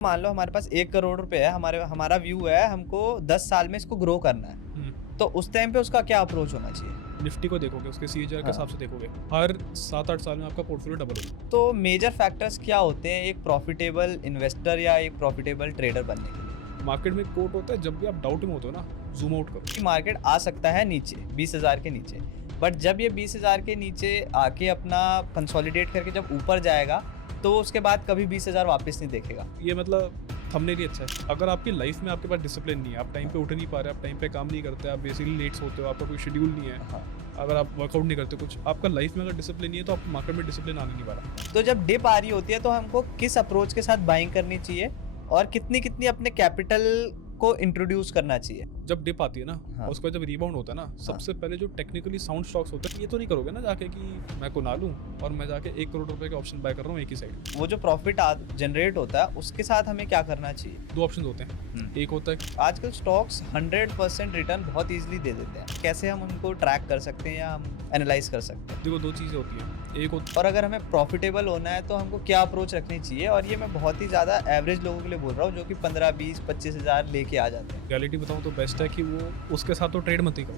मान लो हमारे पास 1 करोड़ रुपए है, हमारा व्यू है, हमको 10 साल में इसको ग्रो करना है। तो उस टाइम पे उसका क्या अप्रोच होना चाहिए? निफ्टी को देखोगे, उसके सीएजीआर के हाँ। हिसाब से देखोगे, हर 7-8 साल में आपका पोर्टफोलियो डबल होगा। तो मेजर फैक्टर्स क्या होते हैं एक प्रॉफिटेबल इन्वेस्टर या एक प्रॉफिटेबल ट्रेडर बनने के लिए? मार्केट में एक कोट होता है, जब भी आप डाउट में होते हो ना, जूम आउट करो। कि मार्केट आ सकता है नीचे 20,000 के नीचे, बट जब ये 20,000 के नीचे आके अपना कंसोलिडेट करके जब ऊपर जाएगा तो उसके बाद कभी 20,000 वापस नहीं देखेगा। ये मतलब थंबनेल ही अच्छा है। अगर आपकी लाइफ में आपके पास डिसिप्लिन नहीं है, आप टाइम पे उठ नहीं पा रहे, आप टाइम पे काम नहीं करते, आप बेसिकली लेट सोते हो, आपका कोई शेड्यूल नहीं है, हाँ। अगर आप वर्कआउट नहीं करते कुछ, आपका लाइफ में अगर डिसिप्लिन नहीं है तो आप मार्केट में डिसिप्लिन आने नहीं वाला। तो जब डिप आ रही होती है तो हमको किस अप्रोच के साथ बाइंग करनी चाहिए और कितनी कितनी अपने कैपिटल को इंट्रोड्यूस करना चाहिए? जब डिप आती है ना, हाँ। उसके बाद जब रिबाउंड होता है ना, सबसे पहले जो टेक्निकली साउंड स्टॉक्स होते हैं, ये तो नहीं करोगे ना जाके कि मैं को ना लूं और मैं जाके 1 करोड़ रुपए के ऑप्शन बाय कर रहा हूँ एक ही साइड। वो जो प्रॉफिट जनरेट होता है उसके साथ हमें क्या करना चाहिए? दो ऑप्शन होते हैं, एक होता है आजकल स्टॉक्स 100% रिटर्न बहुत इजीली दे देते हैं, कैसे हम उनको ट्रैक कर सकते हैं या हम एनालाइज कर सकते हैं? देखो, दो चीज़ें होती हैं, एक होता और अगर हमें प्रॉफिटेबल होना है तो हमको क्या अप्रोच रखनी चाहिए? और ये मैं बहुत ही ज़्यादा एवरेज लोगों के लिए बोल रहा हूँ जो कि 15, 20, 25 हज़ार लेके आ जाते हैं। रियलिटी बताऊँ तो बेस्ट है कि वो उसके साथ तो ट्रेड मत ही करो।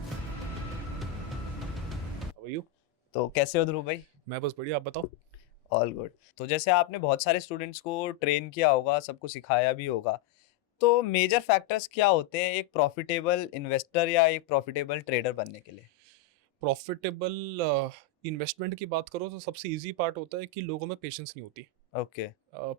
How are you? तो कैसे हो ध्रुव भाई? मैं बस बढ़िया, आप बताओ। All good. तो जैसे आपने बहुत सारे स्टूडेंट्स को ट्रेन किया होगा, सबको सिखाया भी होगा, तो मेजर फैक्टर्स क्या होते हैं एक प्रॉफिटेबल इन्वेस्टर या एक प्रॉफिटेबल ट्रेडर बनने के लिए? प्रॉफिटेबल इन्वेस्टमेंट की बात करो तो सबसे इजी पार्ट होता है कि लोगों में पेशेंस नहीं होती। ओके।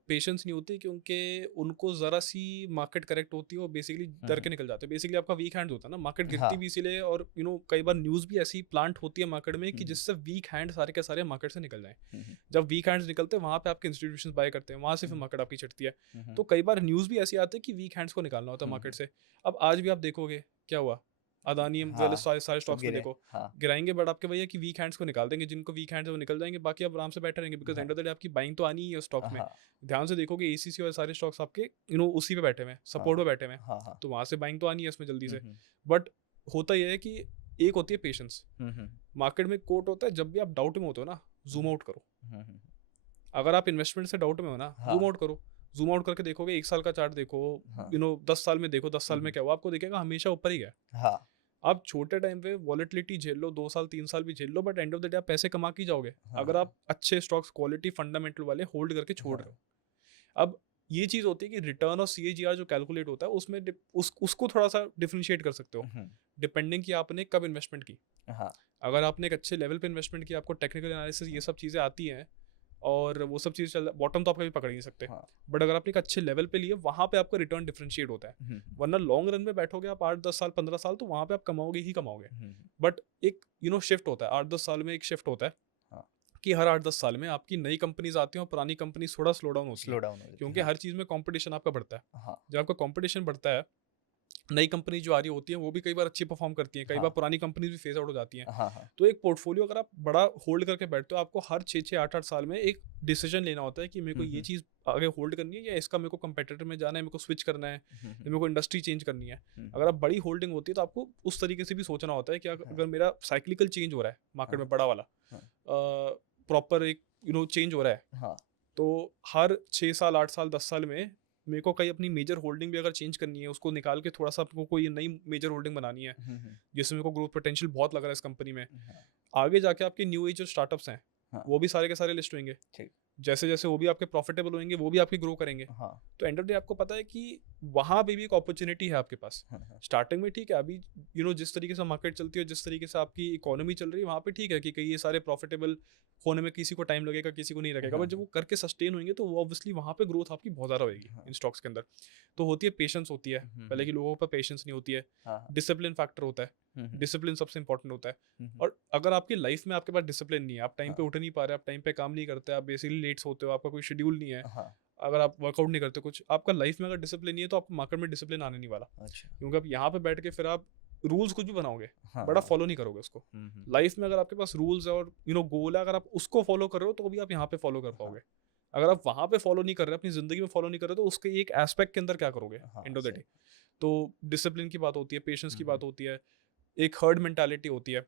पेशेंस नहीं होती क्योंकि उनको ज़रा सी मार्केट करेक्ट होती है और बेसिकली डर के निकल जाते हैं। बेसिकली आपका वीक हैंड्स होता है ना, मार्केट गिरती हाँ। भी इसीलिए, और कई बार न्यूज़ भी ऐसी प्लांट होती है मार्केट में कि हम्म। जिससे वीक हैंड सारे के सारे मार्केट से निकल जाएं। हम्म। जब वीक हैंड्स निकलते हैं वहाँ पे आपके इंस्टीट्यूशन बाय करते हैं, वहाँ से फिर मार्केट आपकी चढ़ती है। हम्म। तो कई बार न्यूज़ भी ऐसी आती है कि वीक हैंड्स को निकालना होता है मार्केट से। अब आज भी आप देखोगे क्या हुआ, अदानी वाले हाँ। सारे सारे सब स्टॉक्स में गिरे। देखो, हाँ। गिराएंगे, बट आपके भैया कि वीक हैंड्स को निकाल देंगे, जिनको वीक हैंड्स है वो निकल जाएंगे, बाकी आप आराम से बैठे रहेंगे, बिकॉज हाँ। एंड ऑफ द डे आपकी बाइंग तो आनी ही है स्टॉक्स में। हाँ। ध्यान से देखोगे एसीसी और सारे स्टॉक्स आपके उसी पे बैठे हुए हैं, सपोर्ट पे बैठे हुए हैं, हाँ। हाँ। तो वहां से बाइंग तो आनी है इसमें जल्दी से। हम्म। बट होता यह है कि एक होती है पेशेंस। हम्म। मार्केट में कोट होता है, जब भी आप डाउट में होते हो ना, जूम आउट करो। हम्म। अगर आप इन्वेस्टमेंट से डाउट में हो ना, हाँ। जूम आउट करो। जूम आउट करके देखोगे, 1 साल का चार्ट देखो, हाँ। 10 साल में देखो, 10 साल में क्या हुआ, आपको दिखेगा हमेशा ऊपर ही गया। हाँ। आप छोटे टाइम पे वॉलेटिलिटी झेल लो, 2 साल 3 साल भी झेल लो, but end of the day आप पैसे कमा के जाओगे हाँ। अगर आप अच्छे स्टॉक्स क्वालिटी फंडामेंटल वाले होल्ड करके छोड़ रहे हो। अब ये चीज होती है कि रिटर्न और सीएजीआर जो कैलकुलेट होता है उसमें उसको थोड़ा सा डिफरेंशिएट कर सकते हो, डिपेंडिंग कि आपने कब इन्वेस्टमेंट की। हाँ। अगर आपने एक अच्छे लेवल पे इन्वेस्टमेंट की, आपको टेक्निकल एनालिसिस ये सब चीज़ें आती हैं और वो सब चीज़ चल, बॉटम तो आप कभी पकड़ ही नहीं सकते। हाँ। बट अगर आपने एक अच्छे लेवल पे लिए, वहाँ पे आपका रिटर्न डिफरेंशिएट होता है। वरना लॉन्ग रन में बैठोगे आप 8-10 साल 15 साल, तो वहाँ पे आप कमाओगे ही कमाओगे। बट एक शिफ्ट होता है 8-10 साल में, एक शिफ्ट होता है हाँ। कि हर 8-10 साल में आपकी नई कंपनीज आती हैं और पुरानी कंपनी थोड़ा स्लो डाउन होती स्लो है, डाउन हो जाती क्योंकि है। हर चीज़ में कंपटीशन आपका बढ़ता है। हाँ। जब आपका कंपटीशन बढ़ता है, नई कंपनी जो आ रही होती है वो भी कई बार अच्छी परफॉर्म करती हैं, कई बार पुरानी कंपनीज भी फेज आउट हो जाती हैं। हाँ। हाँ। तो एक पोर्टफोलियो अगर आप बड़ा होल्ड करके बैठते हो, आपको हर 6-6 8-8 साल में एक डिसीजन लेना होता है कि मेरे को ये चीज़ आगे होल्ड करनी है या इसका मेरे को कंपेटिटर में जाना है, मेरे को स्विच करना है, या मेरे को इंडस्ट्री चेंज करनी है। अगर आप बड़ी होल्डिंग होती है तो आपको उस तरीके से भी सोचना होता है कि अगर मेरा साइक्लिकल चेंज हो रहा है मार्केट में, बड़ा वाला प्रॉपर एक चेंज हो रहा है, हाँ। तो हर 6 साल 8 साल 10 साल में मेरे को कहीं अपनी मेजर होल्डिंग भी अगर चेंज करनी है, उसको निकाल के थोड़ा सा आपको कोई नई मेजर होल्डिंग बनानी है जिसमें मेरे को ग्रोथ पोटेंशियल बहुत लग रहा है इस कंपनी में। आगे जाके आपके न्यू एज जो स्टार्टअप्स हैं, वो भी सारे के सारे लिस्ट होंगे। जैसे जैसे वो भी आपके प्रॉफिटेबल होंगे, वो भी आपके ग्रो करेंगे। तो एंड ऑफ डे आपको पता है कि वहाँ पे भी एक अपॉर्चुनिटी है आपके पास। स्टार्टिंग में ठीक है, अभी जिस तरीके से मार्केट चलती है, जिस तरीके से आपकी इकोनॉमी चल रही है, वहाँ पे ठीक है कि कई ये सारे प्रॉफिटेबल होने में किसी को टाइम लगेगा, किसी को नहीं लगेगा, बट जब वो करके सस्टेन होंगे तो वो ऑब्वियसली वहाँ पे ग्रोथ आपकी बहुत ज़्यादा होगी इन स्टॉक्स के अंदर। तो होती है पेशेंस, होती है पहले कि लोगों पर पेशेंस नहीं होती है, डिसिप्लिन फैक्टर होता है, डिसिप्लिन सबसे इंपॉर्टेंट होता है। और अगर आपकी लाइफ में आपके पास डिसिप्लिन नहीं है, आप टाइम पे उठ नहीं पा रहे, आप टाइम पे काम नहीं करते, आप बेसिकली लेट सोते हो, आपका कोई शेड्यूल नहीं है, अगर आप वर्कआउट नहीं करते कुछ, आपका लाइफ में अगर डिसिप्लिन नहीं है तो आपको मार्केट में डिसिप्लिन आने नहीं वाला। क्योंकि आप यहाँ पे बैठ के फिर आप रूल्स कुछ भी बनाओगे, बड़ा फॉलो नहीं करोगे उसको। लाइफ में अगर आपके पास रूल्स है और गोल है, अगर आप उसको फॉलो कर रहे हो तो भी आप यहाँ पे फॉलो कर पाओगे। अगर आप वहाँ पे फॉलो नहीं कर रहे, अपनी जिंदगी में फॉलो नहीं कर रहे, तो उसके एक एस्पेक्ट के अंदर क्या करोगे एंड ऑफ द डे। तो डिसिप्लिन की बात होती है, पेशेंस की बात होती है, एक हर्ड मेंटालिटी होती है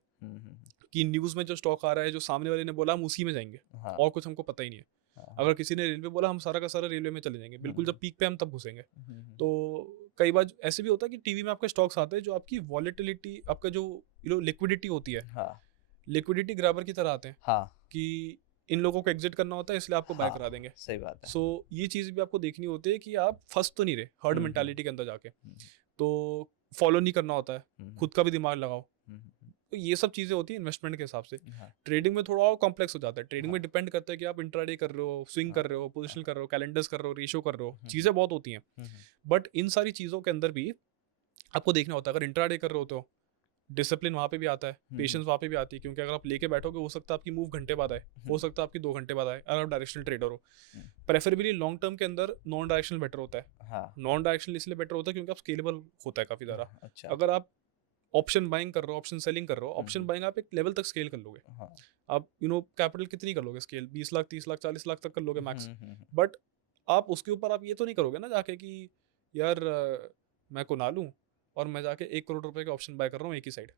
कि न्यूज़ में जो स्टॉक आ रहा है, जो सामने वाले ने बोला हम उसी में जाएंगे और कुछ हमको पता ही नहीं है। हाँ, अगर किसी ने रेलवे बोला हम सारा का सारा रेलवे में चले जाएंगे, बिल्कुल जब पीक पे हम तब घुसेंगे। हम्म, तो कई बार ऐसे भी होता है कि टीवी में आपके स्टॉक्स आते हैं जो आपकी वॉलेटिलिटी, आपका जो लिक्विडिटी होती है, हाँ, लिक्विडिटी ग्रैबर की तरह आते हैं हाँ, कि इन लोगों को एग्जिट करना होता है इसलिए आपको बाय हाँ, करा देंगे। सही बात है। सो ये चीज़ भी आपको देखनी होती है कि आप फंस तो नहीं रहे हर्ड हम्म, मेंटालिटी के अंदर जाके। हम्म, तो फॉलो नहीं करना होता है, हम्म, खुद का भी दिमाग लगाओ। हम्म, तो ये सब चीज़ें होती हैं इन्वेस्टमेंट के हिसाब से। हाँ, ट्रेडिंग में थोड़ा और कॉम्प्लेक्स हो जाता है। ट्रेडिंग में हाँ, डिपेंड करता है कि आप इंट्राडे कर रहे हो, स्विंग हाँ, कर रहे हो, पोजिशनल हाँ, कर रहे हो, कैलेंडर्स कर रहे हो, रेशियो कर रहे हो, हम्म, चीज़ें बहुत होती हैं। हम्म, बट इन सारी चीज़ों के अंदर भी आपको देखना होता है। अगर इंट्राडे कर रहे हो तो डिसिप्लिन वहाँ पे भी आता है, पेशेंस वहाँ पे भी आती है, क्योंकि अगर आप लेके बैठोगे हो सकता है आपकी मूव घंटे बाद आए, हो सकता है आपकी 2 घंटे बाद आए, अगर आप डायरेक्शनल ट्रेडर हो। हम्म, प्रेफरेबली लॉन्ग टर्म के अंदर नॉन डायरेक्शनल बेटर होता है। हाँ, नॉन डायरेक्शनल इसलिए बेटर होता है क्योंकि आप स्केलेबल होता है काफ़ी ज़्यादा। अच्छा, अगर आप ऑप्शन बाइंग कर रहे हो, ऑप्शन सेलिंग कर रहे हो, ऑप्शन बाइंग आप एक लेवल तक स्केल कर लोगे। हाँ, आप कैपिटल कितनी कर लोगे स्केल, 20 लाख 30 लाख 40 लाख तक कर लोगे मैक्स। हम्म, बट आप उसके ऊपर आप ये तो नहीं करोगे ना जाके कि यार मैं को ना लूँ और मैं जाके 1 करोड़ रुपए के ऑप्शन बाय कर रहा हूँ एक ही साइड।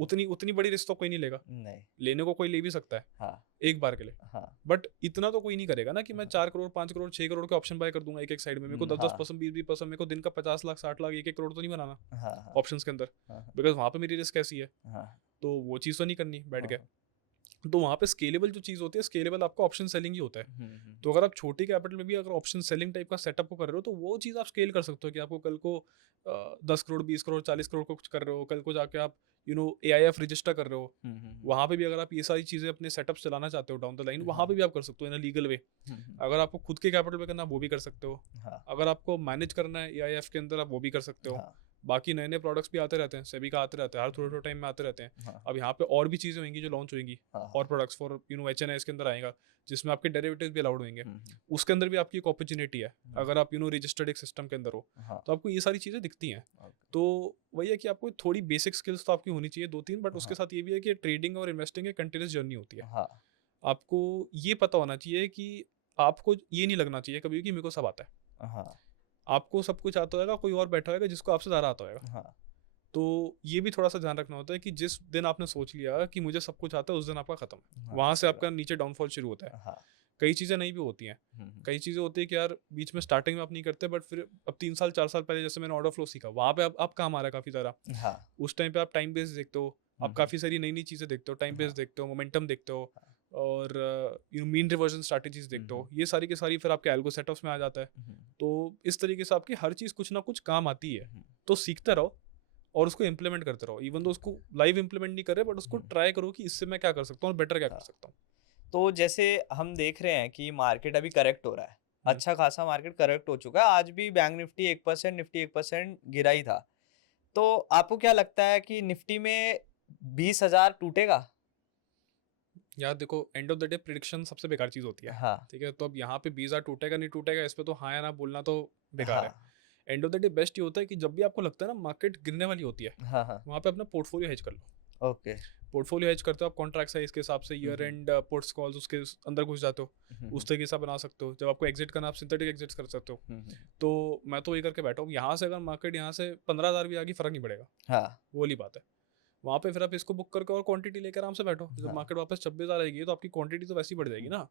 उतनी उतनी बड़ी रिस्क तो कोई नहीं लेगा। नहीं, लेने को कोई ले भी सकता है हाँ, एक बार के लिए, हाँ, बट इतना तो कोई नहीं करेगा ना कि मैं हाँ, 4 करोड़ 5 करोड़ 6 करोड़ के ऑप्शन बाय कर दूंगा एक एक साइड में। मेरे को 10-10% 20-20%, मेरे को दिन का 50 लाख 60 लाख 1-1 करोड़ तो नहीं बनाना हाँ, हाँ, ऑप्शंस के अंदर, हाँ, बिकॉज वहाँ पे मेरी रिस्क ऐसी है। हाँ, तो वो चीज़ तो नहीं करनी बैठ के। हाँ, तो वहाँ पे स्केलेबल जो चीज़ होती है, स्केलेबल आपका ऑप्शन सेलिंग ही होता है। तो अगर आप छोटी कैपिटल में भी अगर ऑप्शन सेलिंग टाइप का सेटअप को कर रहे हो तो वो चीज़ आप स्केल कर सकते हो कि आपको कल को 10 करोड़ 20 करोड़ 40 करोड़ को कुछ कर रहे हो, कल को जाके आप AIF रजिस्टर कर रहे हो, वहाँ पे भी अगर आप ये सारी चीज़ें अपने सेटअप चलाना चाहते हो डाउन द लाइन, वहाँ पे भी आप कर सकते हो इन लीगल वे। अगर आपको खुद के कैपिटल पे करना है वो भी कर सकते हो, हाँ, अगर आपको मैनेज करना है AIF के अंदर आप वो भी कर सकते हो। हाँ, बाकी नए नए प्रोडक्ट्स भी आते रहते हैं, सेबी का आते रहते हैं, हर थोड़े थोड़े टाइम में आते रहते हैं। हाँ, अब यहाँ पे और भी चीज़ें होंगी जो लॉन्च होंगी, हाँ, और प्रोडक्ट्स फॉर HNIs के अंदर आएगा जिसमें आपके डेरिवेटिव्स भी अलाउड होंगे। हम्म, उसके अंदर भी आपकी एक अपॉर्चुनिटी है अगर आप रजिस्टर्ड एक सिस्टम के अंदर हो, हाँ, तो आपको ये सारी चीज़ें दिखती हैं। ओके, तो वही है कि आपको थोड़ी बेसिक स्किल्स तो आपकी होनी चाहिए 2-3, बट उसके हाँ, साथ ये भी है कि ट्रेडिंग और इन्वेस्टिंग एक कंटिन्यूस जर्नी होती है। हाँ, आपको ये पता होना चाहिए कि आपको ये नहीं लगना चाहिए कभी कि मेरे को सब आता है। हाँ, आपको सब कुछ आता होगा, कोई और बैठा होगा जिसको आपसे ज़्यादा आता होगा। हाँ, तो ये भी थोड़ा सा ध्यान रखना होता है कि जिस दिन आपने सोच लिया कि मुझे सब कुछ आता है उस दिन आपका खत्म है, हाँ, वहां से सही आपका नीचे डाउनफॉल शुरू होता है। बात, हाँ, कई चीज़ें नहीं भी होती हैं, कई चीज़ें होती है कि यार बीच में स्टार्टिंग में आप नहीं करते, बट फिर अब 3 साल 4 साल पहले जैसे मैंने ऑर्डर फ्लो सीखा, वहाँ पे आप काम आ रहा है काफ़ी ज़्यादा। हाँ, उस टाइम पे आप टाइम बेस देखते हो, आप काफ़ी सारी नई नई चीज़ें देखते हो, टाइम बेस हाँ, देखते हो, मोमेंटम देखते हो, और मीन रिवर्जन स्ट्रैटेजीज देखते हो। ये सारी की सारी फिर आपके एल्गो सेटअप्स में आ जाता है। तो इस तरीके से आपकी हर चीज़ कुछ ना कुछ काम आती है। तो सीखते रहो और उसको इम्प्लीमेंट करते रहो। इवन तो उसको लाइव इम्प्लीमेंट नहीं करे, बट उसको ट्राई करो कि इससे मैं क्या कर सकता हूँ और बेटर क्या कर सकता हूँ। तो जैसे हम देख रहे हैं कि मार्केट अभी करेक्ट हो रहा है, अच्छा खासा मार्केट करेक्ट हो चुका है, आज भी बैंक निफ्टी 1%, निफ्टी 1% गिरा ही था। तो आपको क्या लगता है कि निफ्टी में 20,000 टूटेगा? यार देखो, and of the day prediction सबसे बेकार चीज़ होती है। हाँ, ठीक है, तो अब यहाँ पे 20,000 टूटेगा नहीं टूटेगा इस पे तो हाँ या ना बोलना तो बेकार है। हाँ, and of the day best ये होता है कि जब भी आपको लगता है ना मार्केट गिरने वाली होती है, हाँ, हाँ, वहाँ पे अपना पोर्टफोलियो हेज कर लो। ओके, पोर्टफोलियो हेज करते हो आप कॉन्ट्रैक्ट साइज के हिसाब से, ईयर एंड पुट्स कॉल्स उसके अंदर घुस जाते हो, उस तरीके से बना सकते हो। जब आपको एग्जिट करना आप सिंथेटिक एग्जिट कर सकते हो। तो मैं तो ये करके बैठा हूँ, यहाँ से अगर मार्केट यहाँ से 15,000 भी आगे फर्क नहीं पड़ेगा, हाँ, वो वाली बात है। वहाँ पे फिर आप इसको बुक करके और क्वांटिटी लेकर आराम से बैठो। जब हाँ, मार्केट वापस 26,000 आएगी तो आपकी क्वांटिटी तो वैसी बढ़ जाएगी ना।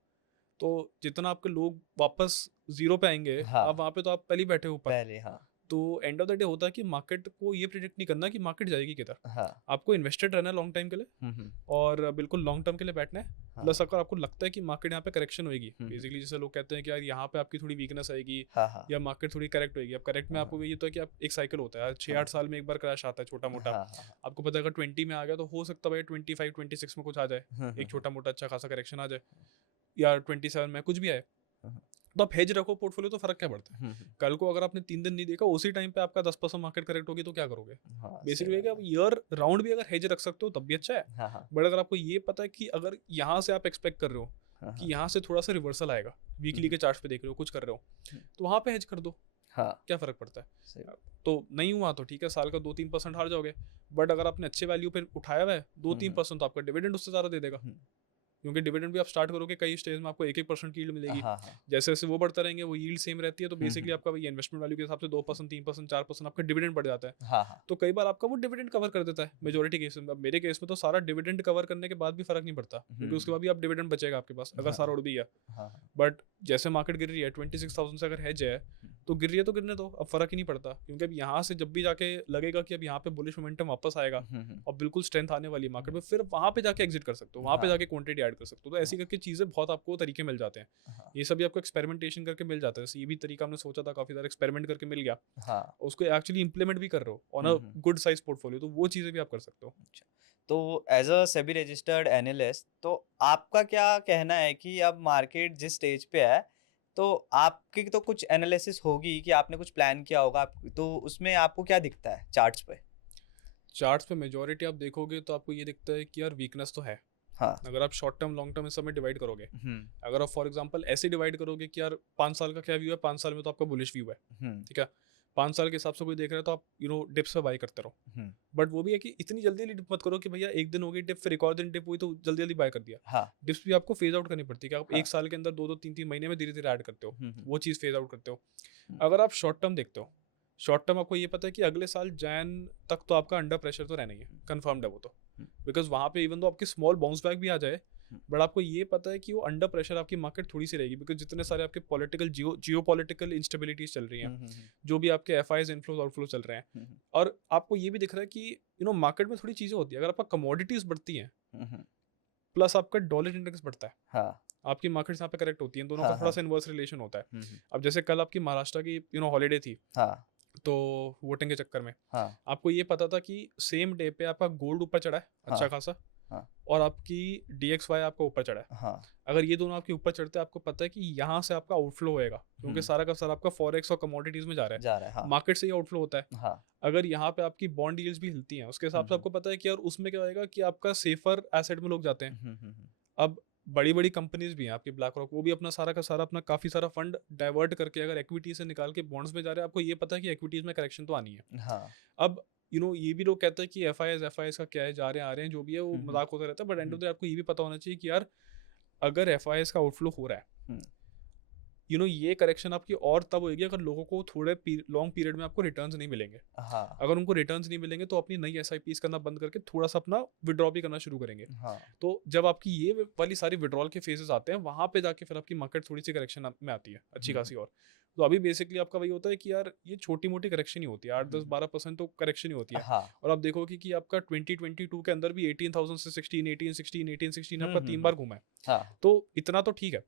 तो जितना आपके लोग वापस जीरो पे आएंगे, हाँ, आप वहाँ पे तो आप पहले ही बैठे हो ऊपर। पहले, हाँ, तो एंड ऑफ द डे होता है कि मार्केट को ये प्रिडिक्ट नहीं करना कि मार्केट जाएगी किधर। हाँ, आपको इन्वेस्टेड रहना है लॉन्ग टाइम के लिए, और बिल्कुल लॉन्ग टर्म के लिए बैठना है। हाँ, प्लस अगर आपको लगता है कि मार्केट यहाँ पे करेक्शन होगी, हम्म, बेसिकली जैसे लोग कहते हैं कि यार यहाँ पे आपकी थोड़ी वीकनेस आएगी हाँ, हाँ, या मार्केट थोड़ी करेक्ट होगी। अब करेक्ट में हाँ, आपको ये तो है कि आप एक साइकिल होता है, 6-8 साल में एक बार क्रैश आता है छोटा मोटा। हाँ, हाँ, आपको पता है अगर 20 में आ गया तो हो सकता है भाई 25-26 में कुछ आ जाए, एक छोटा मोटा अच्छा खासा करेक्शन आ जाए, या 27 में कुछ भी आए। तो आप हेज रखो पोर्टफोलियो, तो फर्क क्या पड़ता है। कल को अगर आपने 3 दिन नहीं देखा, उसी टाइम पे आपका 10% मार्केट करेक्ट होगी तो क्या करोगे। हाँ, बेसिकली सही आप ईयर राउंड भी अगर हेज रख सकते हो तब भी अच्छा है। हाँ, हाँ, बट अगर आपको ये पता है कि अगर यहाँ से आप एक्सपेक्ट कर रहे हो हाँ, कि यहाँ से थोड़ा सा रिवर्सल आएगा, वीकली के चार्ट पे देख रहे हो, कुछ कर रहे हो, तो वहाँ पे हेज कर दो, हाँ, क्या फर्क पड़ता है। सही, तो नहीं हुआ तो ठीक है, साल का 2-3% हार जाओगे, बट अगर आपने अच्छे वैल्यू पे उठाया हुआ है 2-3% तो आपका डिविडेंड उससे ज़्यादा दे देगा। क्योंकि डिविडेंड भी आप स्टार्ट करोगे कई स्टेज में आपको 1% की यील्ड मिलेगी, हाँ हाँ जैसे जैसे वो बढ़ता रहेंगे वो यील्ड सेम रहती है, तो बेसिकली हम्म, आपका वही इन्वेस्टमेंट वैल्यू के हिसाब से 2%, 3%, 4% आपका डिविडेंड बढ़ जाता है। हाँ हाँ तो कई बार आपका वो डिविडेंड कवर कर देता है मेजोरिटी केस में। अब मेरे केस में तो सारा डिविडेंड कवर करने के बाद भी फर्क नहीं पड़ता, क्योंकि उसके बाद भी आप डिविडेंड बचेगा आपके पास अगर सारा हाँ उड़ भी गया। हाँ हाँ बट जैसे मार्केट गिर रही है 26,000 से अगर हेज है तो गिर रही है तो गिरने दो, अब फर्क ही नहीं पड़ता, क्योंकि अब यहाँ से जब भी जाके लगेगा कि अब यहाँ पे बुलिश मोमेंटम वापस आएगा और बिल्कुल स्ट्रेंथ आने वाली है मार्केट में, फिर वहाँ पे जाके एग्जिट कर सकते हो, वहाँ पे हाँ जाके क्वांटिटी ऐड कर सकते हो। तो ऐसी करके चीज़ें बहुत आपको तरीके मिल जाते हैं, हाँ ये सभी आपको एक्सपेरिमेंटेशन करके मिल जाता है। जैसे ये भी तरीका हमने सोचा था, काफ़ी सारा एक्सपेरिमेंट करके मिल गया, हाँ उसको एक्चुअली इंप्लीमेंट भी कर रहे हो on a good size portfolio, तो वो चीज़ें भी आप कर सकते हो। अच्छा। तो as a SEBI registered analyst तो आपका क्या कहना है कि अब मार्केट जिस स्टेज पे है, तो आपकी तो कुछ एनालिसिस होगी कि आपने कुछ प्लान किया होगा, तो उसमें आपको क्या दिखता है चार्ट्स पे? चार्ट्स पे मेजोरिटी आप देखोगे तो आपको ये दिखता है कि यार वीकनेस तो है। हाँ अगर आप शॉर्ट टर्म लॉन्ग टर्म इस समय डिवाइड करोगे, हम्म अगर आप फॉर एग्जांपल ऐसे डिवाइड करोगे कि यार 5 साल का क्या व्यू है, 5 साल में तो आपका बुलिश व्यू है, हम्म ठीक है, 5 साल के हिसाब से कोई देख रहा है तो आप डिप्स पे बाई करते रहो। हम्म बट वो भी है कि इतनी जल्दी जल्दी डिप मत करो कि भैया एक दिन हो गई डिप फिर एक और दिन डिप हुई तो जल्दी जल्दी बाय कर दिया। हाँ डिप्स भी आपको फेज आउट करनी पड़ती है कि आप हाँ एक साल के अंदर 2-2 3-3 महीने में धीरे धीरे ऐड करते हो, हम्म वो चीज़ फेज आउट करते हो। हम्म, अगर आप शॉर्ट टर्म देखते हो, शॉर्ट टर्म आपको ये पता है कि अगले साल जैन तक तो आपका अंडर प्रेशर तो रहना ही है, कंफर्म्ड है वो तो, बिकॉज वहाँ पे इवन तो आपकी स्मॉल बाउंस बैक भी आ जाए, बट आपको ये पता है कि वो अंडर प्रेशर आपकी मार्केट थोड़ी सी रहेगी, बिकॉज जितने सारे आपके पॉलिटिकल जियो पॉलिटिकल इंस्टेबिलिटीज चल रही हैं, जो भी आपके एफआईज इनफ्लोज आउटफ्लो चल रहे हैं, और आपको ये भी दिख रहा है कि मार्केट में थोड़ी चीज़ें होती है, अगर आपका कमोडिटीज बढ़ती हैं प्लस आपका डॉलर इंडेक्स बढ़ता है, हाँ आपकी मार्केट्स यहाँ पे करेक्ट होती हैं, दोनों हाँ का थोड़ा हाँ सा इन्वर्स रिलेशन होता है। अब जैसे कल आपकी महाराष्ट्र की हॉलीडे थी, हाँ तो वोटिंग के चक्कर में हाँ आपको ये पता था कि सेम डे पे आपका गोल्ड ऊपर चढ़ा है अच्छा हाँ खासा, हाँ और आपकी डीएक्सवाई आपका ऊपर चढ़ा है। हाँ अगर ये दोनों आपके ऊपर चढ़ते हैं, आपको पता है कि यहाँ से आपका आउटफ्लो होएगा, क्योंकि सारा का सारा आपका फॉरेक्स और कमोडिटीज में जा रहा जा रहा है है, हाँ मार्केट से ही आउटफ्लो होता है। हाँ अगर यहाँ पे आपकी बॉन्ड डील्स भी हिलती हैं, उसके हिसाब से आपको पता है कि यार उसमें क्या होएगा कि आपका सेफर एसेट में लोग जाते हैं। अब बड़ी बड़ी कंपनीज भी हैं आपकी, ब्लैक रॉक, वो भी अपना सारा का सारा अपना काफी सारा फंड डाइवर्ट करके अगर इक्विटी से निकाल के बॉन्ड्स में जा रहे हैं, आपको ये पता है कि इक्विटीज में करेक्शन तो आनी है। हाँ अब ये भी लोग कहते हैं कि एफआईएस का क्या है, जा रहे हैं आ रहे हैं जो भी है वो मजाक होता रहता है, बट एंड ऑफ द आपको ये भी पता होना चाहिए कि यार अगर एफआईएस का आउटफ्लो हो रहा है, ये करेक्शन आपकी और तब होगी अगर लोगों को थोड़े लॉन्ग पीरियड में आपको रिटर्न्स नहीं मिलेंगे। हाँ अगर उनको रिटर्न्स नहीं मिलेंगे तो अपनी नई एसआईपीस करना बंद करके थोड़ा सा अपना विड्रॉ भी करना शुरू करेंगे। हाँ तो जब आपकी ये वाली सारी विड्रॉल के फेजेस आते हैं, वहां पे जाके फिर आपकी मार्केट थोड़ी सी करेक्शन में आती है अच्छी खासी। और तो अभी बेसिकली आपका वही होता है कि यार ये छोटी मोटी करेक्शन ही होती है, 8-10-12% तो करेक्शन ही होती है। हाँ और आप देखोगे कि आपका 2022 के अंदर भी 18,000 से 16 आपका 3 बार घूमा है, हाँ तो इतना तो ठीक है।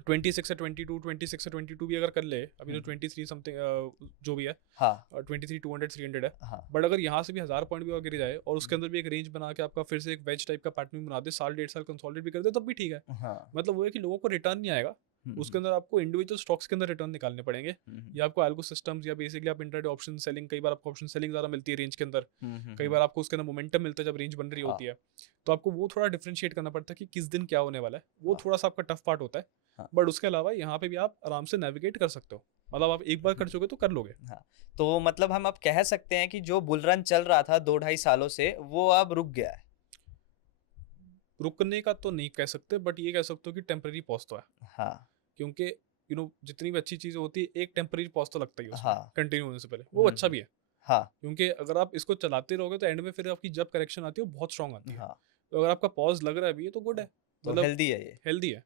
26 से 22, 26 से 22 भी अगर कर ले, अभी तो 23 समथिंग जो भी है, हाँ 23 200 300 है, हाँ बट अगर यहाँ से भी 1000 पॉइंट भी और गिर जाए और उसके अंदर भी एक रेंज बना के आपका फिर से एक वेज टाइप का पैटर्न बना दे, साल 1.5 साल कंसोलिडेट भी कर दे, तब भी ठीक है। हाँ मतलब वो है कि लोगों को रिटर्न नहीं आएगा, उसके अंदर आपको इंडिविजुअल स्टॉक्स के अंदर रिटर्न निकालने पड़ेंगे, या आपको एल्गो सिस्टम्स या बेसिकली आप इंट्राडे ऑप्शन सेलिंग, कई बार आपको ऑप्शन सेलिंग ज़्यादा मिलती है रेंज के अंदर, कई बार आपको उसके अंदर मोमेंटम मिलता है जब रेंज बन रही होती है, तो आपको वो थोड़ा डिफरेंशिएट करना पड़ता है कि किस दिन क्या होने वाला है, वो थोड़ा सा आपका टफ पार्ट होता है। बट उसके अलावा यहाँ पे भी आप आराम से नेविगेट कर सकते हो, मतलब आप एक बार कर चुके तो कर लोगे। हाँ तो मतलब हम अब कह सकते हैं कि जो बुल रन चल रहा था 2-2.5 सालों से वो अब रुक गया है। रुकने का तो नहीं कह सकते, बट ये कह सकते हो कि टेम्पररी पॉज तो है, हाँ क्योंकि जितनी भी अच्छी चीज़ होती है एक टेम्पररी पॉज तो लगता ही है उसमें हाँ कंटिन्यू होने से पहले, वो अच्छा भी है। हाँ क्योंकि अगर आप इसको चलाते रहोगे तो एंड में फिर आपकी जब करेक्शन आती है वो बहुत स्ट्रांग आती है। हाँ तो अगर आपका पॉज लग रहा है अभी तो गुड है, तो मतलब हेल्दी है ये। हेल्दी है,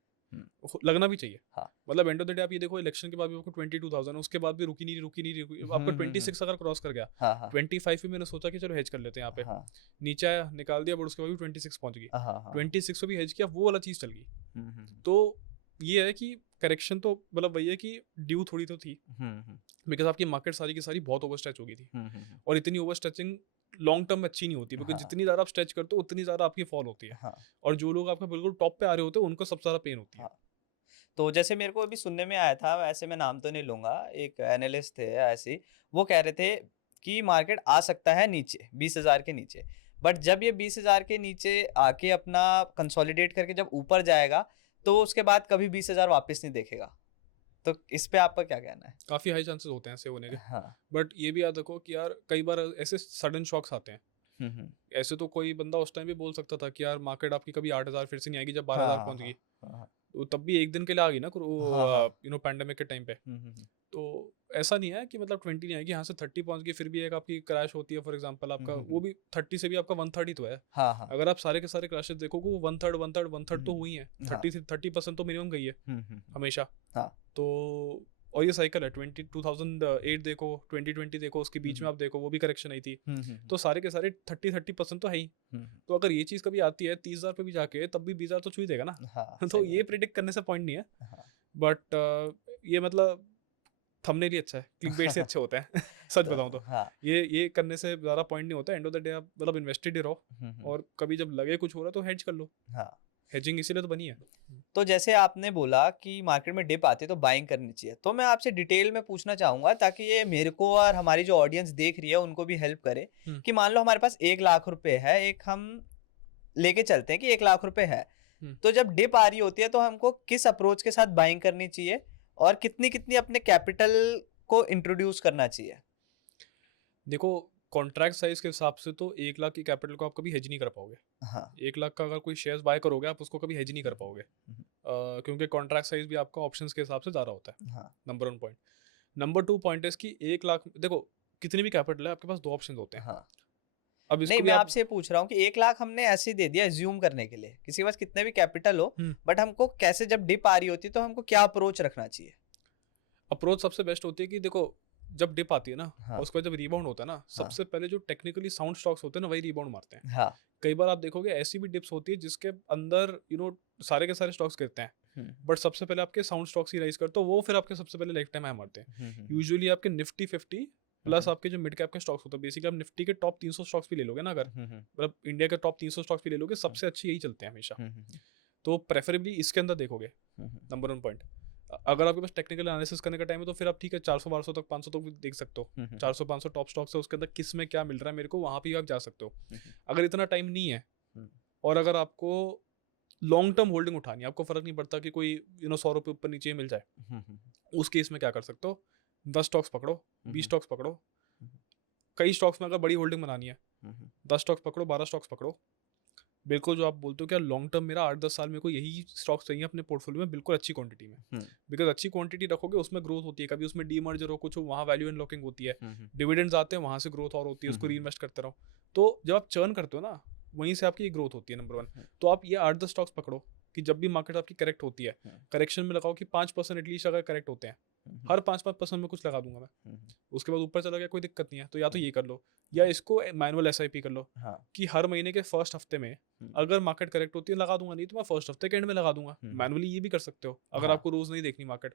लगना भी चाहिए। हाँ मतलब एंड ऑफ द डे आप ये देखो, इलेक्शन के बाद भी आपको 22,000, उसके बाद भी रुकी नहीं, आपको 26 अगर क्रॉस कर गया, हाँ हाँ 25 में मैंने सोचा कि चलो हेज कर लेते हैं यहाँ पे, हाँ नीचे आया निकाल दिया, बट उसके बाद भी 26 पहुंच गई, हाँ हाँ 26 पे भी हेज किया, वो वाला चीज़ चल गई। तो ये है कि करेक्शन तो मतलब वही है कि ड्यू थोड़ी तो थी, बिकॉज आपकी मार्केट सारी की सारी बहुत ओवर स्ट्रेच हो गई थी, और इतनी ओवर स्ट्रेचिंग लॉन्ग टर्म में अच्छी नहीं होती, बिकॉज हाँ। जितनी ज़्यादा आप स्ट्रेच करते हो उतनी ज़्यादा आपकी फॉल होती है, हाँ और जो लोग आपका बिल्कुल टॉप पे आ रहे होते हैं उनको सबसे ज़्यादा पेन होती है। हाँ। तो जैसे मेरे को अभी सुनने में आया था, वैसे मैं नाम तो नहीं लूंगा, एक एनालिस्ट थे ऐसे, वो कह रहे थे कि मार्केट आ सकता है नीचे 20,000 के नीचे, बट जब ये 20,000 के नीचे आके अपना कंसोलिडेट करके जब ऊपर जाएगा तो उसके बाद कभी 20,000 वापस नहीं देखेगा। तो इस पे आपका क्या कहना है? काफ़ी हाई चांसेस होते हैं ऐसे होने के, हाँ बट ये भी याद रखो कि यार कई बार ऐसे सडन शॉक्स आते हैं ऐसे तो कोई बंदा उस टाइम भी बोल सकता था कि यार मार्केट आपकी कभी 8,000 फिर से नहीं आएगी जब 12,000 पहुंच गई। तो तब भी एक दिन के लिए आ गई ना पैंडेमिक के टाइम पे। तो ऐसा नहीं है कि मतलब 20 नहीं आएगी, यहाँ से 30 पहुंच गई फिर भी एक आपकी क्रैश होती है फॉर एग्जांपल, आपका वो भी 30 से भी आपका 1/3 ही तो है। अगर आप सारे के सारे क्रैशेस देखोगे वो 1/3 तो हुई है, 30% तो मिनिमम गई है हमेशा। तो और ये साइकिल है, 2008 देखो, 2020 देखो, उसके बीच में आप देखो वो भी करेक्शन आई थी। तो सारे के सारे 30% तो है ही। तो अगर ये चीज कभी आती है 30,000 पे भी जाके, तब भी 20,000 तो छू ही देगा ना। तो ये प्रिडिक्ट करने से पॉइंट नहीं है, बट ये मतलब थंबनेल ही अच्छा है, क्लिकबेट से अच्छे होते हैं सच बताऊं तो ये करने से ज्यादा पॉइंट नहीं होता। एंड ऑफ द डे आप मतलब इन्वेस्टेड ही रहो, और कभी जब लगे कुछ हो रहा है तो हेज कर लो। हेजिंग इसीलिए तो बनी है। तो जैसे आपने बोला कि मार्केट में डिप आती है तो बाइंग करनी चाहिए, तो मैं आपसे डिटेल में पूछना चाहूंगा ताकि ये मेरे को और हमारी जो ऑडियंस देख रही है उनको भी हेल्प करे कि मान लो हमारे पास 1 लाख रुपए है, एक हम लेके चलते हैं कि 1 लाख रुपए है, तो जब डिप आ रही होती है तो हमको किस अप्रोच के साथ बाइंग करनी चाहिए और कितनी कितनी अपने कैपिटल को इंट्रोड्यूस करना चाहिए? देखो कॉन्ट्रैक्ट साइज के हिसाब से तो 1 लाख की कैपिटल को आप कभी हेज नहीं कर पाओगे। 1 लाख का अगर कोई शेयर्स बाय करोगे आप उसको कभी हेज नहीं कर पाओगे, क्योंकि कॉन्ट्रैक्ट साइज भी आपका ऑप्शंस के हिसाब से ज़्यादा होता है। Number 1 point. नंबर 2 पॉइंट है कि 1 लाख देखो कितनी भी कैपिटल है आपके पास 2 ऑप्शन होते हैं। अब नहीं, मैं आपसे पूछ रहा हूँ कि 1 लाख हमने ऐसे दे दिया एज्यूम करने के लिए, किसी के पास कितने भी कैपिटल हो, बट हमको कैसे जब डिप आ रही होती है तो हमको क्या अप्रोच रखना चाहिए? अप्रोच सबसे बेस्ट होती है कि देखो जब डिप आती है ना, उसके बाद जब रिबाउंड होता है ना, सबसे पहले जो टेक्निकली साउंड स्टॉक्स होते हैं ना वही रिबाउंड मारते हैं। कई बार आप देखोगे ऐसी भी डिप्स होती है जिसके अंदर सारे के सारे स्टॉक्स गिरते हैं, बट सबसे पहले आपके साउंड स्टॉक्स ही राइज करते हैं, वो फिर आपके सबसे पहले लाइफ टाइम मारते हैं। यूजुअली आपके निफ्टी 50 प्लस आपके जो मिड कैप के स्टॉक्स होते हैं, बेसिकली आप निफ्टी के टॉप 300 स्टॉक्स भी ले लोगे ना, अगर मतलब इंडिया के टॉप 300 स्टॉक्स भी ले लोगे, सबसे अच्छे यही चलते हैं हमेशा। तो प्रेफरेबली इसके अंदर देखोगे। Number 1 point. अगर आपके पास टेक्निकल एनालिसिस करने का टाइम है तो फिर आप ठीक है 400-1200 तक 500 तक भी देख सकते हो। 400-500 टॉप स्टॉक्स है, उसके अंदर किस में क्या मिल रहा है मेरे को, वहां पे आप जा सकते हो। अगर इतना टाइम नहीं है और अगर आपको लॉन्ग टर्म होल्डिंग उठानी है, आपको फर्क नहीं पड़ता कि कोई 100 रुपये ऊपर नीचे मिल जाए, उस केस में क्या कर सकते हो, 10 स्टॉक्स पकड़ो, 20 स्टॉक्स पकड़ो। कई स्टॉक्स में अगर बड़ी होल्डिंग बनानी है 10 स्टॉक्स पकड़ो, 12 स्टॉक्स पकड़ो। बिल्कुल जो आप बोलते हो क्या लॉन्ग टर्म मेरा 8-10 साल मेरे को यही स्टॉक्स चाहिए अपने पोर्टफोलियो में, बिल्कुल अच्छी क्वांटिटी में, बिकॉज अच्छी क्वांटिटी रखोगे उसमें ग्रोथ होती है, कभी उसमें डीमर्जर हो कुछ हो वहाँ वैल्यू अनलॉकिंग होती है, डिविडेंड्स आते हैं वहाँ से ग्रोथ और होती है, उसको रीइन्वेस्ट करते रहो। तो जब आप चर्न करते हो ना वहीं से आपकी ग्रोथ होती है। नंबर 1 तो आप ये 8-10 स्टॉक्स पकड़ो कि जब भी मार्केट आपकी करेक्ट होती है, करेक्शन में लगाओ कि 5% एटलीस्ट अगर करेक्ट होते हैं, हर 5% में कुछ लगा दूंगा मैं, उसके बाद ऊपर चला गया कोई दिक्कत नहीं है, तो या तो ये कर लो या इसको मैनुअल SIP कर लो, कि हर महीने के फर्स्ट हफ्ते में अगर मार्केट करेक्ट होती है लगा दूंगा, नहीं तो मैं फर्स्ट हफ्ते के एंड में लगा दूंगा। मैनुअली ये भी कर सकते हो अगर आपको रोज नहीं देखनी मार्केट,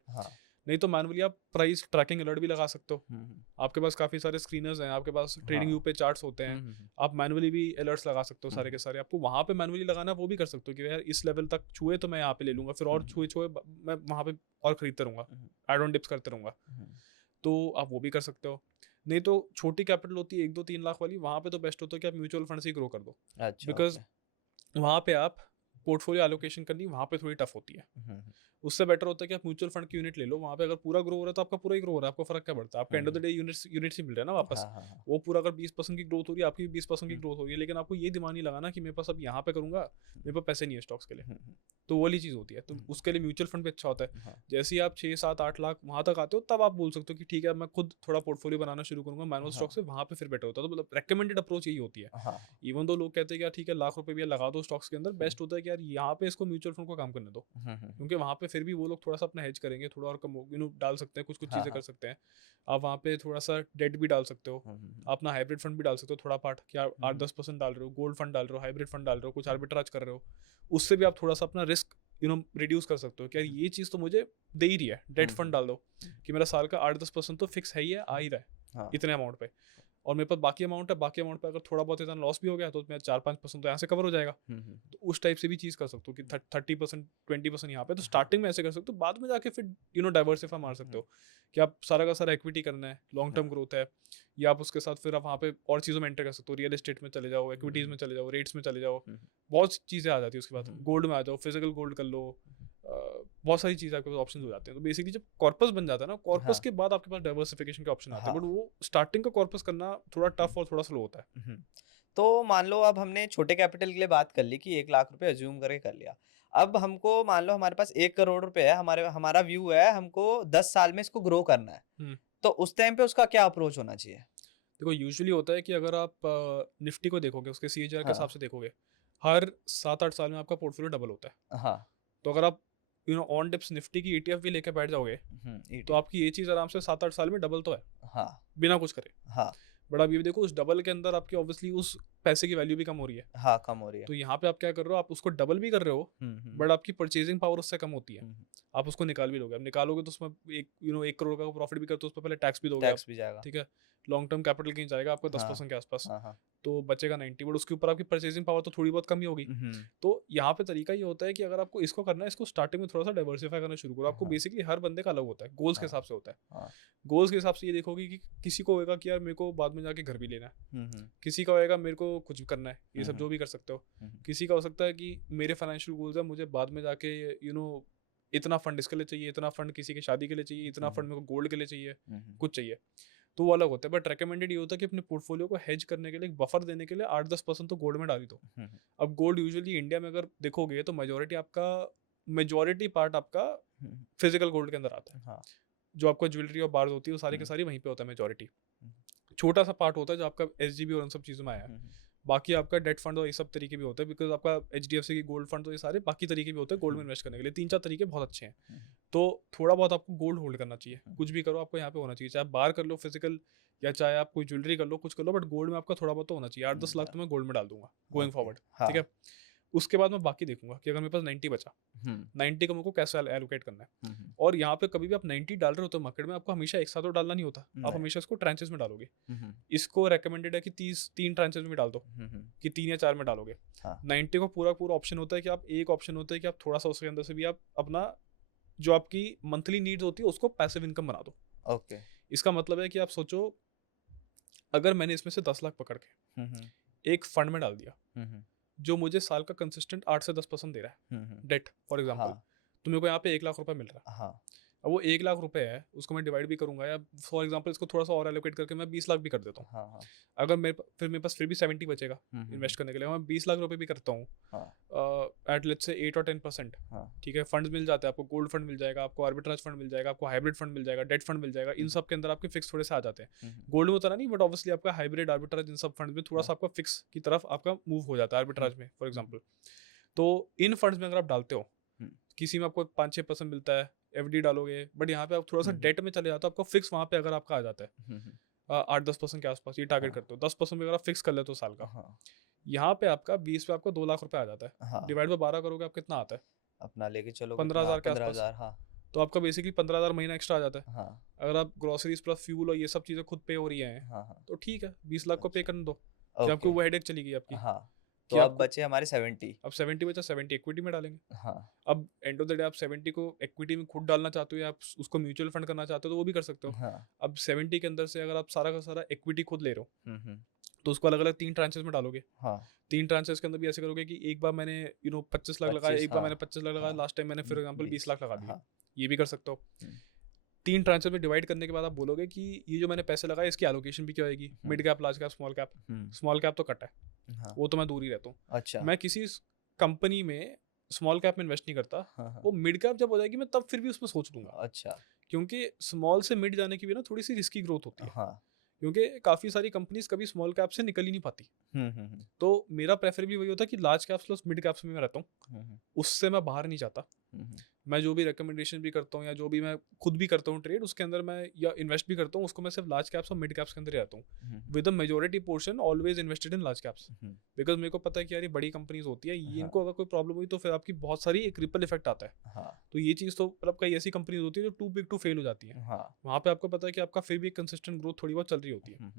नहीं तो मैनुअली आप प्राइस ट्रैकिंग अलर्ट भी लगा सकते हो। आपके पास काफी सारे स्क्रीनर्स हैं, आपके पास ट्रेडिंग व्यू पे चार्ट्स होते हैं, आप मैनुअली भी अलर्ट्स लगा सकते हो सारे के सारे। आपको वहां पे मैनुअली लगाना वो भी कर सकते हो कि यार इस लेवल तक छुए तो मैं यहाँ पे ले लूंगा, फिर और छुए मैं वहां पे और खरीदते रहूंगा, एड ऑन डिप्स करते रहूंगा, तो आप वो भी कर सकते हो। नहीं तो छोटी कैपिटल होती है 1-2-3 लाख वाली, वहां पे तो बेस्ट होता है कि आप म्यूचुअल फंड से ही ग्रो कर दो, बिकॉज वहां पे आप पोर्टफोलियो एलोकेशन करनी वहां पे थोड़ी टफ होती है। उससे बेटर होता है कि आप म्यूचुअल फंड की यूनिट ले लो, वहां पे अगर पूरा ग्रो हो रहा है तो आपका पूरा ही ग्रो हो रहा है, आपको फर्क क्या पड़ता है, आपका end of the day units ही मिल रहा है ना वापस। वो पूरा अगर 20% की ग्रोथ हो रही है, आपकी भी 20% की ग्रोथ हो रही है, लेकिन आपको ये दिमाग नहीं लगाना कि मेरे पास अब यहाँ पे करूंगा, मेरे पास पैसे नहीं है स्टॉक्स के लिए, तो वो वाली चीज होती है। तो उसके लिए म्यूचुअल फंड भी अच्छा होता है। जैसे ही आप 6-7-8 लाख वहां तक आते हो तब आप बोल सकते हो कि ठीक है मैं खुद थोड़ा पोर्टफोलियो बनाना शुरू करूंगा मैनुअल स्टॉक से, वहां पे फिर बेटर होता है। तो मतलब रेकमेंडेड अप्रोच यही होती है। इवन दो लोग कहते हैं कि यार ठीक है लाख रुपए भी लगा दो स्टॉक्स के अंदर, बेस्ट होता है कि यार यहाँ पे इसको म्यूचुअल फंड को काम करने दो, क्योंकि वहां पे फिर भी वो लोग थोड़ा सा अपना हेज करेंगे, थोड़ा और कम डाल सकते हैं, कुछ चीजें कर सकते हैं। आप वहाँ पे थोड़ा सा डेट भी डाल सकते हो, अपना हाइब्रिड फंड भी डाल सकते हो थोड़ा पार्ट, कि आप 8-10% डाल रहे हो, गोल्ड फंड डाल रहे हो, हाइब्रिड फंड डाल रहे हो, कुछ आर्बिट्राज कर रहे हो, उससे भी आप थोड़ा सा अपना रिस्क रिड्यूस कर सकते हो कि यार ये चीज़ तो मुझे दे ही रही है, डेट फंड डाल दो कि मेरा साल का 8-10% तो फिक्स है ही है, आ ही रहा है इतने अमाउंट पे, और मेरे पास बाकी अमाउंट है, बाकी अमाउंट पे अगर थोड़ा बहुत इतना लॉस भी हो गया तो मेरा 4-5% तो यहाँ से कवर हो जाएगा। तो उस टाइप से भी चीज़ कर सकते हो कि 30% 20% यहाँ पे, तो स्टार्टिंग में ऐसे कर सकते हो, बाद में जाके फिर डाइवर्सिफाई मार सकते हो कि आप सारा का सारा इक्विटी करना है, लॉन्ग टर्म ग्रोथ है, या आप उसके साथ फिर आप वहाँ पे और चीज़ों में एंटर कर सकते हो, रियल एस्टेट में चले जाओ, इक्विटीज़ में चले जाओ, रेट्स में चले जाओ, बहुत चीज़ें आ जाती है। उसके बाद गोल्ड में आ जाओ, फिजिकल गोल्ड कर लो, बहुत सारी चीज़ आपके पास ऑप्शन हो जाते हैं। तो बेसिकली जब कॉर्पस बन जाता है ना, कॉर्पस के बाद आपके पास डाइवर्सिफिकेशन के ऑप्शन आते हैं, बट वो स्टार्टिंग का कॉर्पस करना थोड़ा टफ और थोड़ा स्लो होता है। तो मान लो अब हमने छोटे कैपिटल के लिए बात कर ली कि 1 लाख रुपए अज़्यूम करके कर लिया। अब हमको मान लो हमारे पास 1 करोड़ रुपए है, हमारा व्यू है हमको 10 साल में इसको ग्रो करना है। हुँ। तो उस टाइम पे उसका क्या अप्रोच होना चाहिए? देखो यूजुअली होता है कि अगर आप निफ्टी को देखोगे, उसके सीएजीआर के हाँ, हिसाब से देखोगे, हर 7-8 साल में आपका पोर्टफोलियो डबल होता है। हाँ। तो अगर आप ऑन डिप्स निफ्टी की ईटीएफ भी लेके बैठ जाओगे, तो ईटी आपकी ये चीज़ आराम से 7-8 साल में डबल तो है, हाँ, बिना कुछ करे। हाँ, बट आप ये भी देखो, उस डबल के अंदर आपकी ऑब्वियसली उस पैसे की वैल्यू भी कम हो रही है। हाँ, कम हो रही है। तो यहाँ पे आप क्या कर रहे हो, आप उसको डबल भी कर रहे हो, हुँ। बट आपकी परचेजिंग पावर उससे कम होती है। हुँ, आप उसको निकाल भी लोगे, अब निकालोगे तो उसमें 1 करोड़ का प्रॉफिट भी करते हो, उस पे पहले टैक्स भी दोगे आप, टैक्स भी जाएगा। ठीक है? लॉन्ग टर्म कैपिटल गेन जाएगा आपको हाँ, 10% के आसपास, हाँ, हाँ। तो बचेगा 90, बट उसके ऊपर आपकी परचेजिंग पावर तो थोड़ी बहुत कम ही होगी। हुँ, तो यहाँ पे तरीका ये होता है कि अगर आपको इसको करना है, इसको स्टार्टिंग में थोड़ा सा डाइवर्सिफाई करना शुरू करो। आपको हाँ, बेसिकली हर बंदे का अलग होता है, गोल्स के हाँ, हिसाब से होता है। हाँ। गोल्स के हिसाब से ये देखोगे कि किसी को होगा कि यार मेरे को बाद में जाके घर भी लेना है, हुँ। किसी का होएगा मेरे को कुछ करना है, ये सब हुँ, जो भी कर सकते हो। हुँ। किसी का हो सकता है कि मेरे फाइनेंशियल गोल्स है, मुझे बाद में जाके इतना फंड इसके लिए चाहिए, इतना फंड किसी की शादी के लिए चाहिए, इतना फंड मेरे को गोल्ड के लिए चाहिए, कुछ चाहिए, तो वो अलग होता है। बट रेकमेंडेड ये होता है कि अपने पोर्टफोलियो को हेज करने के लिए, एक बफर देने के लिए 8-10% तो गोल्ड में डाल ही दो। अब गोल्ड यूजुअली इंडिया में अगर देखोगे तो मेजोरिटी पार्ट आपका फिजिकल गोल्ड के अंदर आता है। हाँ। जो आपको ज्वेलरी और बार्स होती है वो सारी की सारी वहीं पे होता है मेजोरिटी। छोटा सा पार्ट होता है जो आपका एसजीबी और उन सब चीज़ों में आया है। बाकी आपका डेट फंड और ये सब तरीके भी होते हैं, बिकॉज आपका एचडीएफसी की गोल्ड फंड, तो ये सारे बाकी तरीके भी होते हैं गोल्ड में इन्वेस्ट करने के लिए। 3-4 तरीके बहुत अच्छे हैं। तो थोड़ा बहुत आपको गोल्ड होल्ड करना चाहिए, कुछ भी करो आपको यहाँ पे होना चाहिए, चाहे आप बाहर कर लो फिजिकल, या चाहे आप कोई ज्वेलरी कर लो, कुछ कर लो, बट गोल्ड में आपका थोड़ा बहुत तो होना चाहिए। 8-10 लाख तो मैं गोल्ड में डाल दूंगा गोइंग फॉरवर्ड, ठीक है? उसके बाद मैं बाकी देखूंगा कि अगर मेरे पास 90 बचा, 90 को मेरे को कैसे एलोकेट करना है। और यहाँ पे कभी भी आप 90 डाल रहे हो तो मार्केट में आपको हमेशा एक साथ तो डालना नहीं होता, आप हमेशा इसको ट्रांचेस में डालोगे। इसको रेकमेंडेड है कि 3 ट्रांचेस में डाल दो, कि 3 या 4 में डालोगे। 90 को पूरा ऑप्शन होता है कि आप, एक ऑप्शन होता है कि आप थोड़ा सा उसके अंदर से भी आप अपना जो आपकी मंथली नीड्स होती है उसको पैसिव इनकम बना दो। ओके। इसका मतलब है कि आप सोचो, अगर मैंने इसमें से 10 लाख पकड़ के एक फंड में डाल दिया जो मुझे साल का कंसिस्टेंट 8 से 10% दे रहा है, डेट फॉर एग्जांपल, तो मेरे को यहाँ पे 1 लाख रुपए मिल रहा है। अब वो 1 लाख रुपए है, उसको मैं डिवाइड भी करूंगा, या फॉर एग्जांपल इसको थोड़ा सा और एलोकेट करके मैं 20 लाख भी कर देता हूँ। अगर मेरे पास फिर भी 70 बचेगा इन्वेस्ट करने के लिए, मैं 20 लाख रुपए भी करता हूँ एट लेट्स से 8 और 10%, ठीक है? फंड्स मिल जाते हैं आपको, गोल्ड फंड मिल जाएगा आपको, आर्बिट्राज फंड मिल जाएगा आपको, हाइब्रिड फंड मिल जाएगा, डेट फंड मिल जाएगा। इन सब के अंदर आपके फिक्स थोड़े से आ जाते हैं। गोल्ड में उतना नहीं, बट ऑब्वियसली आपका हाइब्रिड, आर्बिट्राज, इन सब फंड में थोड़ा सा आपका फिक्स की तरफ आपका मूव हो जाता है आर्बिट्राज में फॉर एग्जाम्पल। तो इन फंड्स में अगर आप डालते हो, किसी में आपको 5-6% मिलता है, एफडी डालोगे, बट यहाँ पे आप थोड़ा सा डेट में चले जाते हो, आपको फिक्स वहाँ पे अगर आपका आ जाता है 8-10% के आसपास, ये टारगेट करते हो, 10% भी अगर आप फिक्स कर लेते हो साल का, यहाँ पे आपका 20 पे आपको 2 लाख रुपए आ जाता है। डिवाइड बाय 12 करोगे, आप कितना आता है? अपना लेके चलो 15,000 के 15,000। आसपास। हाँ, तो आपका बेसिकली 15,000 महीना एक्स्ट्रा आ जाता है। हाँ, अगर आप ग्रोसरीज प्लस फ्यूल और ये सब चीजें खुद पे हो रही हैं, हाँ। तो ठीक है, 20 लाख को पे करने दो, कि आपको ओके। वो हेडेक चली गई आपकी। हाँ, तो कि अब आपको बचे हमारे 70। अब 70 बचा, 70 इक्विटी में डालेंगे। हाँ। अब एंड ऑफ द डे आप 70 को इक्विटी में खुद डालना चाहते हो, या आप उसको म्यूचुअल फंड करना चाहते हो, तो वो भी कर सकते हो। हाँ। अब 70 के अंदर से अगर आप सारा का सारा इक्विटी खुद ले रहे हो, हम्म। तो उसको अलग अलग 3 ट्रांचेस में डालोगे। हाँ। 3 ट्रांचेस के अंदर भी ऐसे करोगे कि एक बार मैंने 25 लाख लगाया, 25, एक बार हाँ, मैंने 25 लाख लगाया, हाँ, लास्ट टाइम मैंने फॉर एग्जांपल 20 लाख लगा दिए। हाँ। ये भी कर सकते हो। 3 ट्रांचेस में डिवाइड करने के बाद आप बोलोगे कि ये जो मैंने पैसे लगाए इसकी एलोकेशन भी क्या होगी, mid cap, large cap, small cap. Small cap तो कट है, हाँ। वो तो मैं दूर ही रहता हूँ। अच्छा। मैं किसी कंपनी में स्मॉल कैप में इन्वेस्ट नहीं करता। हाँ। वो मिड कैप जब हो जाएगी मैं तब फिर भी उसमें सोच लूंगा, अच्छा। क्योंकि स्मॉल से मिड जाने की भी ना थोड़ी सी रिस्की ग्रोथ होती है। हाँ। क्योंकि काफ़ी सारी कंपनीज कभी स्मॉल कैप से निकल ही नहीं पाती। तो मेरा प्रेफरेबली वही होता है कि large caps plus mid caps में मैं रहता हूँ, उससे मैं बाहर नहीं जाता। मैं जो भी रिकमेंडेशन भी करता हूँ या जो भी मैं खुद भी करता हूँ ट्रेड, उसके अंदर मैं या इन्वेस्ट भी करता हूँ, उसको मैं सिर्फ लार्ज कैप्स और मिड कैप्स के अंदर ही रहता हूँ, with the majority portion always invested in large caps. Because मेरे को पता है कि यार ये बड़ी कंपनीज होती है, ये इनको अगर कोई प्रॉब्लम हुई तो फिर आपकी बहुत सारी एक रिपल इफेक्ट आता है। तो ये चीज़ तो मतलब कई ऐसी कंपनीज होती है जो टू बिग टू फेल हो जाती है। वहाँ पे आपको पता है कि आपका फिर भी एक कंसिस्टेंट ग्रोथ थोड़ी बहुत चल रही होती है।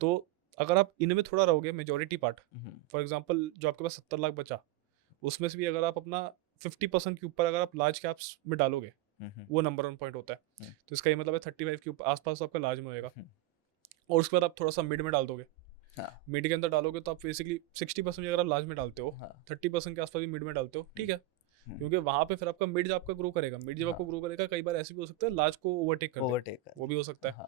तो अगर आप इनमें थोड़ा रहोगे मेजोरिटी पार्ट, फॉर एग्जांपल जो आपके पास 70 लाख बचा, उसमें से भी अगर आप अपना 50% के ऊपर अगर आप लार्ज कैप्स में डालोगे, वो नंबर 1 पॉइंट होता है। तो इसका ये मतलब है 35 के ऊपर आसपास आपका लार्ज में होएगा। और उसके बाद आप थोड़ा सा मिड में डाल दोगे। मिड के अंदर डालोगे तो आप बेसिकली 60% अगर आप लार्ज में डालते हो, 30% के आसपास भी मिड में डालते हो, ठीक है? क्योंकि वहां पे फिर आपका मिड जब आपका ग्रो करेगा, मिड जब आपको ग्रो करेगा, कई बार ऐसे भी हो सकता है लार्ज को ओवरटेक कर दे, वो भी हो सकता है।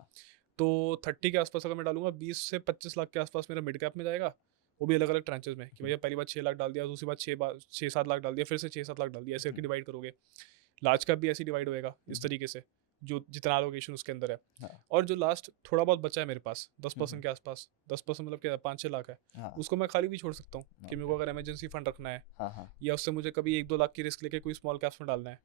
तो 30 के आसपास अगर मैं डालूंगा, 20 से 25 लाख के आसपास मेरा मिड कैप में जाएगा, वो भी अलग अलग ट्रांचेस में, कि भैया पहली बार 6 लाख डाल दिया, दूसरी बार 6-7 लाख डाल दिया, फिर से 6-7 लाख डाल दिया, ऐसे करके डिवाइड करोगे। लार्ज कैप भी ऐसे डिवाइड होएगा इस तरीके से, जो जितना एलोकेशन उसके अंदर है। हाँ। और जो लास्ट थोड़ा बहुत बचा है मेरे पास 10% के आसपास, 10% मतलब क्या 5-6 लाख है, हाँ। उसको मैं खाली भी छोड़ सकता हूँ कि मेरे को अगर इमरजेंसी फंड रखना है, हाँ। या उससे मुझे कभी 1-2 लाख की रिस्क लेके कोई स्मॉल कैप्स में डालना है,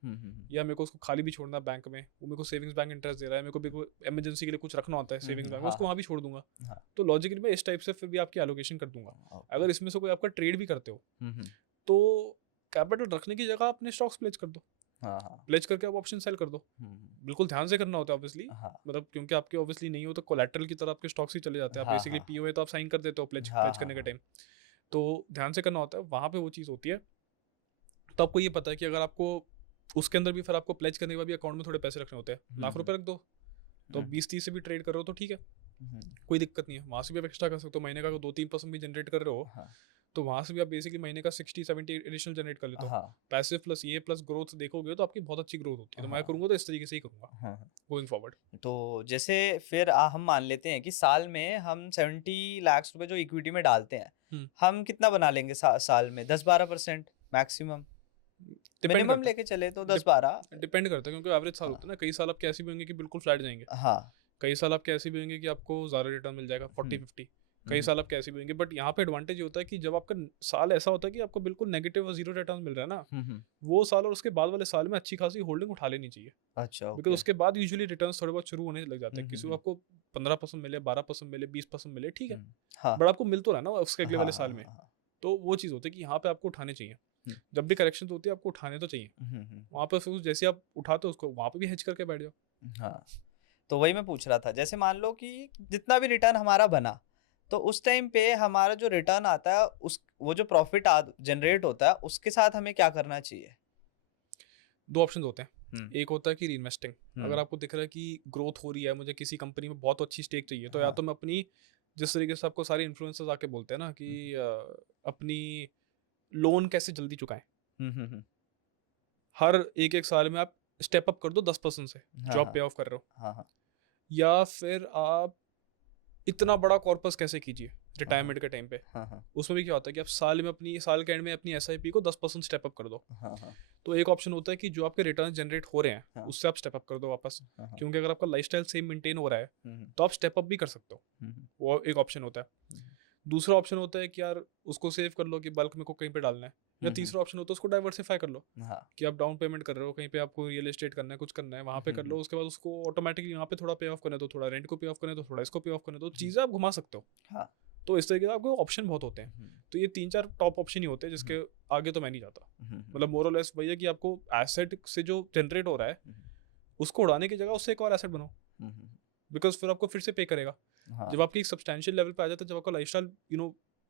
या मेरे को उसको खाली भी छोड़ना बैंक में, वो मेरे को सेविंग्स बैंक इंटरेस्ट दे रहा है, मेरे को इमरजेंसी के लिए कुछ रखना होता है सेविंग्स बैंक में, उसको वहाँ भी छोड़ दूंगा। तो लॉजिकली मैं इस टाइप से फिर भी आपकी एलोकेशन कर दूंगा। अगर इसमें से कोई आपका ट्रेड भी करते हो तो कैपिटल रखने की जगह अपने स्टॉक्स प्लेज कर दो, प्लेज करके आप ऑप्शन सेल कर दो। बिल्कुल ध्यान से करना होता है ऑब्वियसली, मतलब क्योंकि आपके ऑब्वियसली नहीं हो तो कोलैटरल की तरह आपके स्टॉक्स ही चले जाते हैं। आप बेसिकली पीओ है तो आप साइन कर देते हो प्लेज करने के टाइम, तो ध्यान से करना होता है, वहाँ पे वो चीज़ होती है। तो आपको ये पता है कि अगर आपको उसके अंदर भी फिर आपको प्लेज करने के बाद भी अकाउंट में थोड़े पैसे रखने होते हैं, लाख रुपए रख दो, तो 20-30 से भी ट्रेड कर रहे हो तो ठीक है, कोई दिक्कत नहीं है। वहाँ से भी आप एक्स्ट्रा कर सकते हो, महीने का 2-3% भी जनरेट कर रहे हो तो वहाँ से भी आप बेसिकली महीने का 60-70 एडिशनल जनरेट कर लेते हो। पैसिव प्लस ये प्लस ग्रोथ देखोगे तो आपकी बहुत अच्छी ग्रोथ होती है। तो मैं करूँगा तो इस तरीके से ही करूँगा गोइंग फॉरवर्ड। तो जैसे फिर हम मान लेते हैं कि साल में हम 70 लाख रुपए जो इक्विटी में डालते हैं, हम कितना बना लेंगे साल में? 10-12% मैक्सिमम, मिनिमम लेके चले तो 10-12 डिपेंड करता है, क्योंकि एवरेज साल होता है ना। कई साल आपके ऐसे भी होंगे कि बिल्कुल फ्लैट जाएंगे, कई साल आपके ऐसे भी होंगे कि आपको ज़्यादा रिटर्न मिल जाएगा 40-50, कई साल आपके ऐसे भी होंगे। बट यहाँ पे एडवांटेज ये होता है कि जब आपका साल ऐसा होता है कि आपको बिल्कुल नेगेटिव और जीरो रिटर्न मिल रहा है ना, वो साल और उसके बाद वाले साल में अच्छी खासी होल्डिंग उठा लेनी चाहिए। अच्छा, बिकॉज उसके बाद यूजुअली रिटर्न थोड़े बहुत शुरू होने लग जाते हैं। किसी को आपको 15% मिले, 12% मिले, 20% मिले, ठीक है, बट आपको मिल तो रहा है ना उसके अगले वाले साल में। तो वो चीज़ होती है कि यहाँ पे आपको उठाने चाहिए, जब भी करेक्शन होती है आपको उठाने तो चाहिए। वहाँ पर फिर जैसे आप उठाते हो उसको वहाँ पे भी हेज करके बैठ जाओ। हाँ, तो वही मैं पूछ रहा था, जैसे मान लो कि जितना भी रिटर्न हमारा बना तो उस टाइम पे हमारा जो रिटर्न आता है उस वो जो प्रॉफिट जनरेट होता है उसके साथ हमें क्या करना चाहिए? 2 ऑप्शंस होते हैं। एक होता है कि रीइन्वेस्टिंग, अगर आपको दिख रहा है कि ग्रोथ हो रही है, मुझे किसी कंपनी में बहुत अच्छी स्टेक चाहिए, तो या तो मैं अपनी, जिस तरीके से आपको सारे इन्फ्लुएंसर्स आके बोलते हैं ना कि अपनी लोन कैसे जल्दी चुकाएं, हर एक साल में आप स्टेप अप कर दो 10% से जो आप पे ऑफ कर रहे हो, या फिर आप इतना बड़ा कॉर्पस कैसे कीजिए रिटायरमेंट के टाइम पे। उसमें भी क्या होता है कि आप साल में अपनी साल के एंड में अपनी SIP को 10% स्टेप अप कर दो। तो एक ऑप्शन होता है कि जो आपके रिटर्न जनरेट हो रहे हैं उससे आप स्टेप अप कर दो वापस, क्योंकि अगर आपका लाइफस्टाइल सेम मेंटेन हो रहा है तो आप स्टेप अप भी कर सकते हो, वो एक ऑप्शन होता है। दूसरा ऑप्शन होता है कि यार उसको सेव कर लो कि बल्क में को कहीं पे डालना है, या तीसरा ऑप्शन होता है उसको डाइवर्सिफाई कर लो, कि आप डाउन पेमेंट कर रहे हो, कहीं पे आपको रियल एस्टेट करना है, कुछ करना है, वहाँ पे कर लो, उसके बाद उसको ऑटोमेटिकली यहाँ पे थोड़ा पे ऑफ करना है तो थोड़ा रेंट को पे ऑफ करना है तो थोड़ा इसको पे ऑफ करना है, तो चीज़ें आप घुमा सकते हो। तो इस तरीके से आपको ऑप्शन बहुत होते हैं। तो ये 3-4 टॉप ऑप्शन ही होते हैं, जिसके आगे तो मैं नहीं जाता। मतलब मोर और लेस वही है कि आपको एसेट से जो जनरेट हो रहा है उसको उड़ाने की जगह उससे एक और एसेट बनाओ, बिकॉज फिर आपको फिर से पे करेगा। जब आपकी एक सब्सटैंशियल लेवल पे आ जाता है, जब आपका लाइफस्टाइल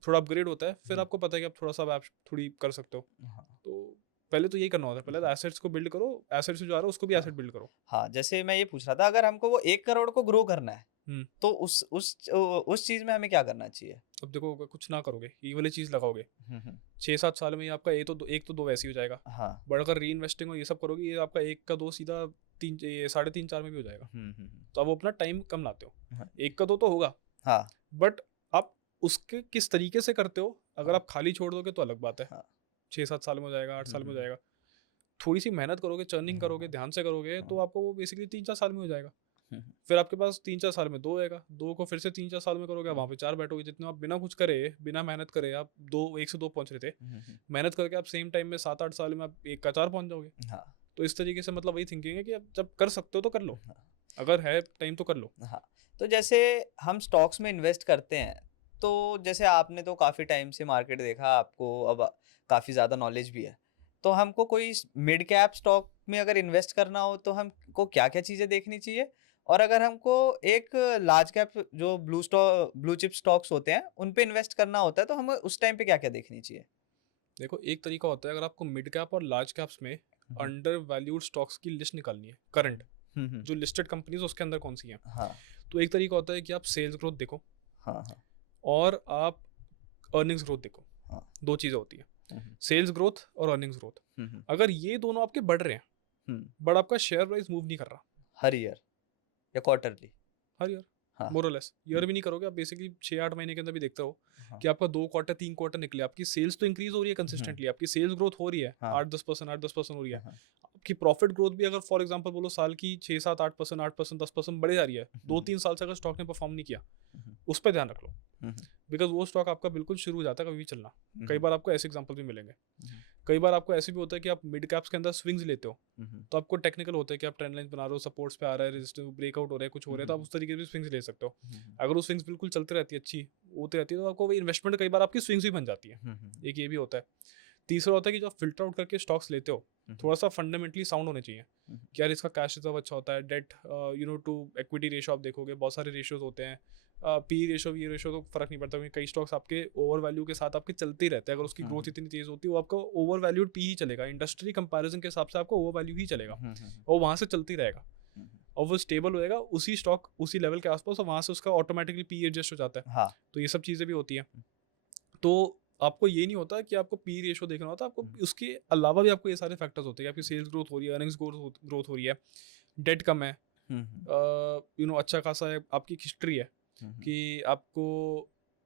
थोड़ा अपग्रेड होता है, फिर आपको पता है कि आप थोड़ा सा आप थोड़ी कर सकते हो। तो पहले तो यही करना होता है, पहले तो एसेट्स को बिल्ड करो, एसेट से जो आ रहा है उसको भी एसेट बिल्ड करो। हाँ, जैसे मैं ये पूछ रहा था, अगर हमको वो 1 करोड़ को ग्रो करना है तो उस चीज में हमें क्या करना चाहिए? अब देखो, कुछ ना करोगे, ये वाली चीज लगाओगे 6-7 साल में आपका एक तो दो वैसे ही हो जाएगा। बट अगर री इन्वेस्टिंग और ये सब करोगे, ये आपका 1 का 2 सीधा 3.5-4 में भी हो जाएगा। तो आप अपना टाइम कम लाते हो। 1 का 2 तो होगा, बट आप उसके किस तरीके से करते हो, अगर आप खाली छोड़ दोगे तो अलग बात है, 6-7 साल में हो जाएगा, 8 साल में हो जाएगा। थोड़ी सी मेहनत करोगे, चर्निंग करोगे, ध्यान से करोगे, तो आपको वो बेसिकली 3-4 साल में हो जाएगा। फिर आपके पास 3-4 साल में 2 आएगा, 2 को फिर से 3-4 साल में करोगे, वहाँ पे 4 बैठोगे। जितने आप बिना कुछ करे, बिना मेहनत करे, आप 1 से 2 पहुंच रहे थे, मेहनत करके आप सेम टाइम में 7-8 साल में आप 1 का 4 पहुंच जाओगे। तो इस तरीके से मतलब वही थिंकिंग है कि आप जब कर सकते हो तो कर लो, अगर है टाइम तो कर लो। तो जैसे हम स्टॉक्स में इन्वेस्ट करते हैं, तो जैसे आपने तो काफ़ी टाइम से मार्केट देखा, आपको अब काफ़ी ज़्यादा नॉलेज भी है, तो हमको कोई मिड कैप स्टॉक में अगर इन्वेस्ट करना हो तो हमको क्या-क्या चीज़ें देखनी चाहिए? और अगर हमको एक लार्ज कैप जो ब्लू चिप स्टॉक्स होते हैं, उन पे इन्वेस्ट करना होता है, तो हमें उस टाइम पे क्या-क्या देखनी चाहिए? देखो, एक तरीका होता है, अगर आपको मिड कैप और लार्ज कैप्स में अंडर वैल्यूड स्टॉक्स की लिस्ट निकालनी है, करंट जो लिस्टेड कंपनीज उसके अंदर कौन सी हैं। तो एक तरीका होता है कि आप सेल्स ग्रोथ देखो, और आप अर्निंग्स ग्रोथ देखो। 2 चीज़ें होती हैं, सेल्स ग्रोथ और अर्निंग्स ग्रोथ। अगर ये दोनों आपके बढ़ रहे हैं, बट आपका शेयर प्राइस मूव नहीं कर रहा, हर ईयर या क्वार्टरली? हर ईयर, हाँ, मोर और लेस। ईयर भी नहीं करोगे आप, बेसिकली 6-8 महीने के अंदर भी देखते हो हाँ, कि आपका 2 क्वार्टर 3 क्वार्टर निकले, आपकी सेल्स तो इंक्रीज हो रही है कंसिस्टेंटली, आपकी सेल्स ग्रोथ हो रही है हाँ, 8-10% हो रही है। हाँ, आपकी प्रॉफिट ग्रोथ भी अगर फॉर एग्जांपल बोलो साल की 6-7-8%, 8%, 10% बढ़े जा रही है, 2-3 साल से अगर स्टॉक ने परफॉर्म नहीं किया, उस पर ध्यान रख लो, बिकॉज वो स्टॉक आपका बिल्कुल शुरू हो जाता है कभी भी चलना। कई बार आपको ऐसे एग्जांपल भी मिलेंगे। कई बार आपको ऐसे भी होता है कि आप मिड कैप्स के अंदर स्विंग्स लेते हो, तो आपको टेक्निकल होता है कि आप ट्रेंड लाइन बना रहे हो, सपोर्ट्स पे आ रहा है, रेजिस्टेंस ब्रेकआउट हो रहा है, कुछ हो रहा है, तो आप उस तरीके से स्विंग्स ले सकते हो। अगर वो स्विंग्स बिल्कुल चलती रहती है, अच्छी होती रहती है, तो आपको इन्वेस्टमेंट कई बार आपकी स्विंग्स भी बन जाती है। एक ये भी होता है। तीसरा होता है कि जब फिल्टर आउट करके स्टॉक्स लेते हो, थोड़ा सा फंडामेंटली साउंड होने चाहिए कि यार इसका कैश रिजर्व अच्छा होता है, डेट टू एक्विटी रेशो आप देखोगे, बहुत सारे रेशियोज होते हैं, पी रेशो वी रेशो तो फर्क नहीं पड़ता, क्योंकि कई स्टॉक्स आपके ओवर वैल्यू के साथ आपके चलते ही रहते हैं। अगर उसकी ग्रोथ इतनी तेज होती है, वो आपका ओवर वैल्यूड पी ही चलेगा, इंडस्ट्री कंपैरिजन के हिसाब से आपको ओवर वैल्यू ही चलेगा, और वहाँ से चलती रहेगा, और वो स्टेबल होएगा उसी स्टॉक उसी लेवल के आसपास, और वहाँ से उसका ऑटोमेटिकली पी एडजस्ट हो जाता है। हाँ, तो ये सब चीज़ें भी होती हैं। तो आपको ये नहीं होता कि आपको पी रेशो देखना होता, आपको उसके अलावा भी आपको ये सारे फैक्टर्स होते हैं कि आपकी सेल्स ग्रोथ हो रही है, अर्निंग्स ग्रोथ हो रही है, डेट कम है, अच्छा खासा है, आपकी हिस्ट्री है कि आपको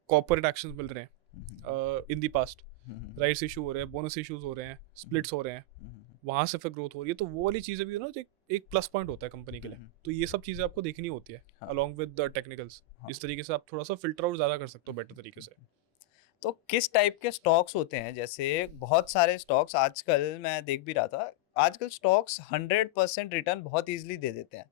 कॉर्पोरेट एक्शंस मिल रहे हैं इन दी पास्ट, राइट्स इशू हो रहे हैं, बोनस इश्यूज हो रहे हैं, स्प्लिट्स हो रहे हैं, वहाँ से फिर ग्रोथ हो रही है, तो वो वाली चीज़ें भी एक प्लस पॉइंट होता है कंपनी के लिए। तो ये सब चीज़ें आपको देखनी होती है अलॉन्ग विद द टेक्निकल्स। इस तरीके से आप थोड़ा सा फिल्टर आउट ज़्यादा कर सकते हो बेटर तरीके से। तो किस टाइप के स्टॉक्स होते हैं? जैसे बहुत सारे स्टॉक्स आजकल मैं देख भी रहा था, आजकल स्टॉक्स 100% रिटर्न बहुत ईज़िली दे देते हैं।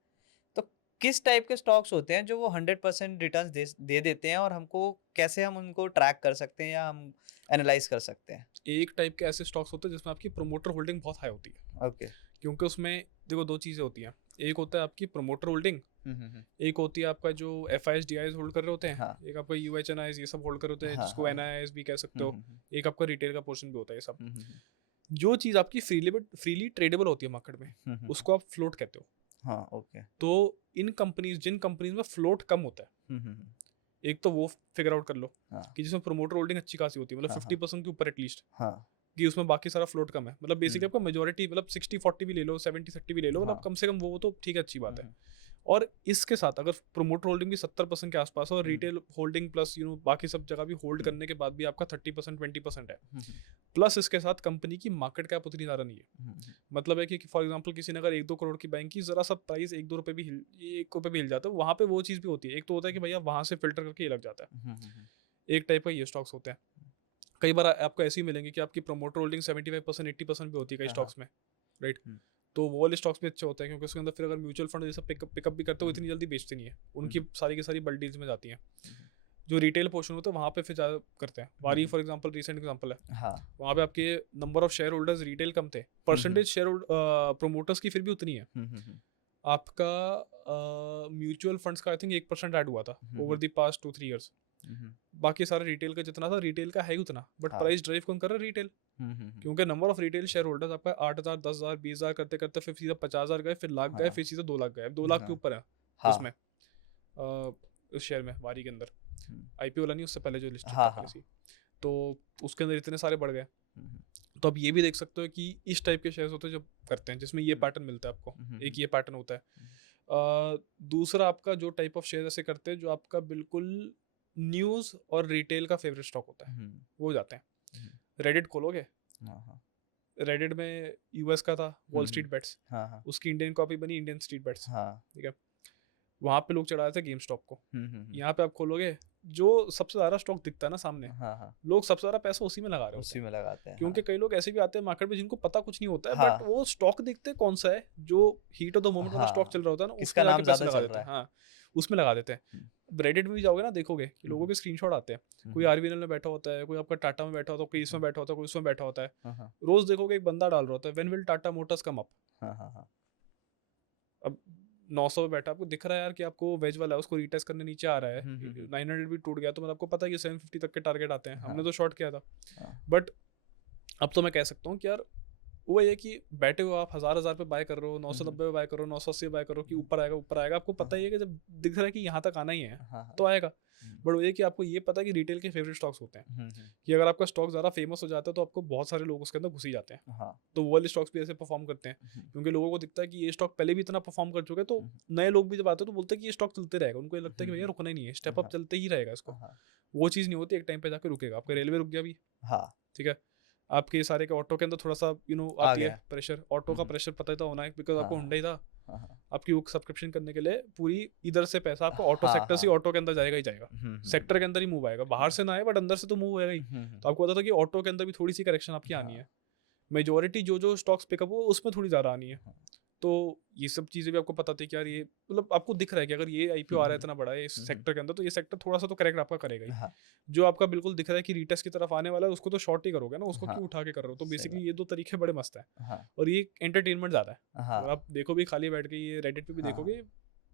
तो किस टाइप के स्टॉक्स होते हैं जो वो 100% रिटर्न्स दे देते हैं, और हमको कैसे हम उनको ट्रैक कर सकते हैं या हम एनालाइज़ कर सकते हैं? एक टाइप के ऐसे स्टॉक्स होते हैं जिसमें आपकी प्रोमोटर होल्डिंग बहुत हाई होती है, ओके। क्योंकि उसमें देखो 2 चीज़ें होती हैं। एक होता है आपकी प्रोमोटर होल्डिंग, एक होती है आपका जो FIs DIs होल्ड कर रहे होते हैं, हाँ, एक आपका UHNIs ये सब होल्ड कर रहे होते हैं, हाँ, जिसको हाँ, NIs भी कह सकते हो, हाँ। एक आपका रिटेल का पोर्शन भी होता है। ये सब जो चीज़ आपकी फ्रीली ट्रेडेबल होती है मार्केट में, उसको आप फ्लोट कहते हो। हाँ, ओके। तो जिन कंपनीज में फ्लोट कम होता है, एक तो वो फिगर आउट कर लो हाँ, कि जिसमें प्रोमोटर होल्डिंग अच्छी खासी होती है, मतलब हाँ, 50% के ऊपर एटलीस्ट, हाँ, कि उसमें बाकी सारा फ्लोट कम है, मतलब बेसिकली आपका मेजोरिटी, मतलब 60-40 भी ले लो, 70-30 भी ले लो, मतलब हाँ। कम से कम वो तो ठीक है, अच्छी बात है। और इसके साथ अगर प्रोमोटर होल्डिंग भी 70% के आसपास और रिटेल होल्डिंग प्लस बाकी सब जगह भी होल्ड करने के बाद भी आपका 30% 20% है, प्लस इसके साथ कंपनी की मार्केट कैप उतनी ज़्यादा नहीं है। मतलब है कि फॉर एग्जांपल किसी ने अगर 1-2 करोड़ की बैंक की, ज़रा सा प्राइस 1-2 रुपये भी 1 रुपये भी हिल जाता है, वहाँ पे वो चीज़ भी होती है। एक तो होता है कि भैया वहाँ से फिल्टर करके ये लग जाता है, एक टाइप का ये स्टॉक्स होते हैं। कई बार आपको ऐसे ही मिलेंगे कि आपकी प्रोमोटर होल्डिंग 75% 80% भी होती है कई स्टॉक्स में, राइट। तो वो वाले स्टॉक्स भी अच्छे होते हैं, क्योंकि उसके अंदर फिर अगर म्यूचुअल फंड जैसा पिकअप भी करते हो, इतनी जल्दी बेचते नहीं है, उनकी सारी की सारी बल्ड डील्स में जाती हैं। जो रिटेल पोर्शन होता है वहाँ पे फिर ज़्यादा करते हैं। वारी फॉर एग्जांपल रिसेंट एग्जांपल है, हाँ, वहाँ पे आपके number of share holders retail कम थे, परसेंटेज शेयर प्रोमोटर्स की फिर भी उतनी है। आपका म्यूचुअल फंड्स का आई थिंक 1% ऐड हुआ था ओवर द पास्ट 2-3 ईयर्स। बाकी सारा रिटेल का जितना था, रिटेल का है ही उतना, बट हाँ। प्राइस ड्राइव कौन कर रहा है? रिटेल। क्योंकि number of retail share holders आपका 8,000 10,000 20,000 करते करते फिर सीधा 50,000 गए, फिर लाख गए, हाँ। फिर सीधा 2 लाख गए, 2 लाख के हाँ। ऊपर है हाँ। उसमें, उस शेयर में, वारी के अंदर। IPO वाला नहीं, उससे पहले जो लिस्ट हाँ, था पॉलिसी, तो उसके अंदर इतने सारे बढ़ गए। तो अब ये भी देख सकते हो कि इस टाइप के शेयर्स होते हैं जो करते हैं, जिसमें ये पैटर्न मिलता है आपको, एक ये पैटर्न होता है। दूसरा आपका जो टाइप ऑफ शेयर ऐसे करते हैं जो आपका बिल्कुल न्यूज़ और रिटेल का फेवरेट स्टॉक होता है, वो जाते हैं। रेडिट खोलोगे, रेडिट में US का था वॉल स्ट्रीट बेट्स, उसकी इंडियन कॉपी बनी इंडियन स्ट्रीट बेट्स, ठीक है। वहाँ पे लोग चढ़ाए थे गेम स्टॉक को। यहाँ पे आप खोलोगे, जो सबसे ज़्यादा स्टॉक दिखता है ना सामने, लोग सबसे ज़्यादा पैसा उसी में लगा रहे उसी में लगाते हैं, क्योंकि कई लोग ऐसे भी आते हैं मार्केट में जिनको पता कुछ नहीं होता है, हाँ। बट वो स्टॉक देखते कौन सा है जो हीट ऑफ द मोमेंट वाला स्टॉक चल रहा होता है ना, किसका उसमें नाम जाके पैसे ज़्यादा लगा चल देते रहा हैं। हाँ, उसमें लगा देते हैं। रेडिट में भी जाओगे ना, देखोगे कि लोगों के स्क्रीनशॉट आते हैं, कोई RVNL में बैठा होता है, कोई आपका टाटा में बैठा होता है, कोई इसमें बैठा होता है, कोई उसमें बैठा होता है। रोज देखोगे एक बंदा डाल रहा होता है, when will Tata Motors come up. अब 900 पे बैठा, आपको दिख रहा है यार कि आपको वेज वाला है, उसको रीटेस्ट करने नीचे आ रहा है, 900 भी टूट गया, तो मतलब आपको पता है कि 750 तक के टारगेट आते हैं। हमने तो शॉर्ट किया था, बट अब तो मैं कह सकता हूँ कि यार वो ये कि बैठे हो आप 1000 पे बाय कर रहे हो, 990 पे बाय कर रहे हो, 980 पे बाय कर रहे हो कि ऊपर आएगा, आपको पता ही है कि जब दिख रहा है कि यहाँ तक आना ही है तो आएगा। बट वो ये कि आपको ये पता है कि रिटेल के फेवरेट स्टॉक्स होते हैं, कि अगर आपका स्टॉक ज़्यादा फेमस हो जाता है तो आपको बहुत सारे लोग उसके अंदर घुस ही जाते हैं। हाँ। तो वो वाले स्टॉक्स भी ऐसे परफॉर्म करते हैं, क्योंकि लोगों को दिखता है कि ये स्टॉक पहले भी इतना परफॉर्म कर चुके हैं, तो नए लोग भी जब आते हैं तो बोलते हैं कि ये स्टॉक चलते रहेगा। उनको ये लगता है कि भैया रुकना ही नहीं है, स्टेप अप चलते ही रहेगा इसको। वो चीज़ नहीं होती, एक टाइम पे जाकर रुकेगा। आपका रेलवे रुक गया भी, हाँ। ठीक है, आपके सारे के ऑटो के अंदर थोड़ा सा आ आती है गया। प्रेशर, ऑटो का प्रेशर पता ही तो होना है, बिकॉज आपको हाँ, हुंडई था, हाँ, आपकी वो सब्सक्रिप्शन करने के लिए पूरी इधर से पैसा आपको ऑटो हाँ, सेक्टर से हाँ। ऑटो के अंदर जाएगा ही जाएगा। सेक्टर के अंदर ही मूव आएगा, बाहर से ना आए बट अंदर से तो मूव होएगा ही। तो आपको पता था कि ऑटो के अंदर भी थोड़ी सी करेक्शन आपकी आनी है। मेजोरिटी जो स्टॉक्स पिकअप हो उसमें थोड़ी ज़्यादा आनी है। तो ये सब चीज़ें भी आपको पता थी कि यार ये मतलब आपको दिख रहा है कि अगर ये आईपीओ आ रहा है इतना बड़ा है इस सेक्टर के अंदर, तो ये सेक्टर थोड़ा सा तो करेक्ट आपका करेगा ही। हाँ, जो आपका बिल्कुल दिख रहा है कि रीटेस्ट की तरफ आने वाला है उसको तो शॉर्ट ही करोगे ना, उसको हाँ, क्यों उठा के कर रहे हो? तो सही बेसिकली बात। ये दो तरीके बड़े मस्त है। हाँ, और ये एंटरटेनमेंट ज़्यादा है। हाँ, अगर आप देखो भी खाली बैठ के, ये रेडिट पे भी हाँ, देखोगे,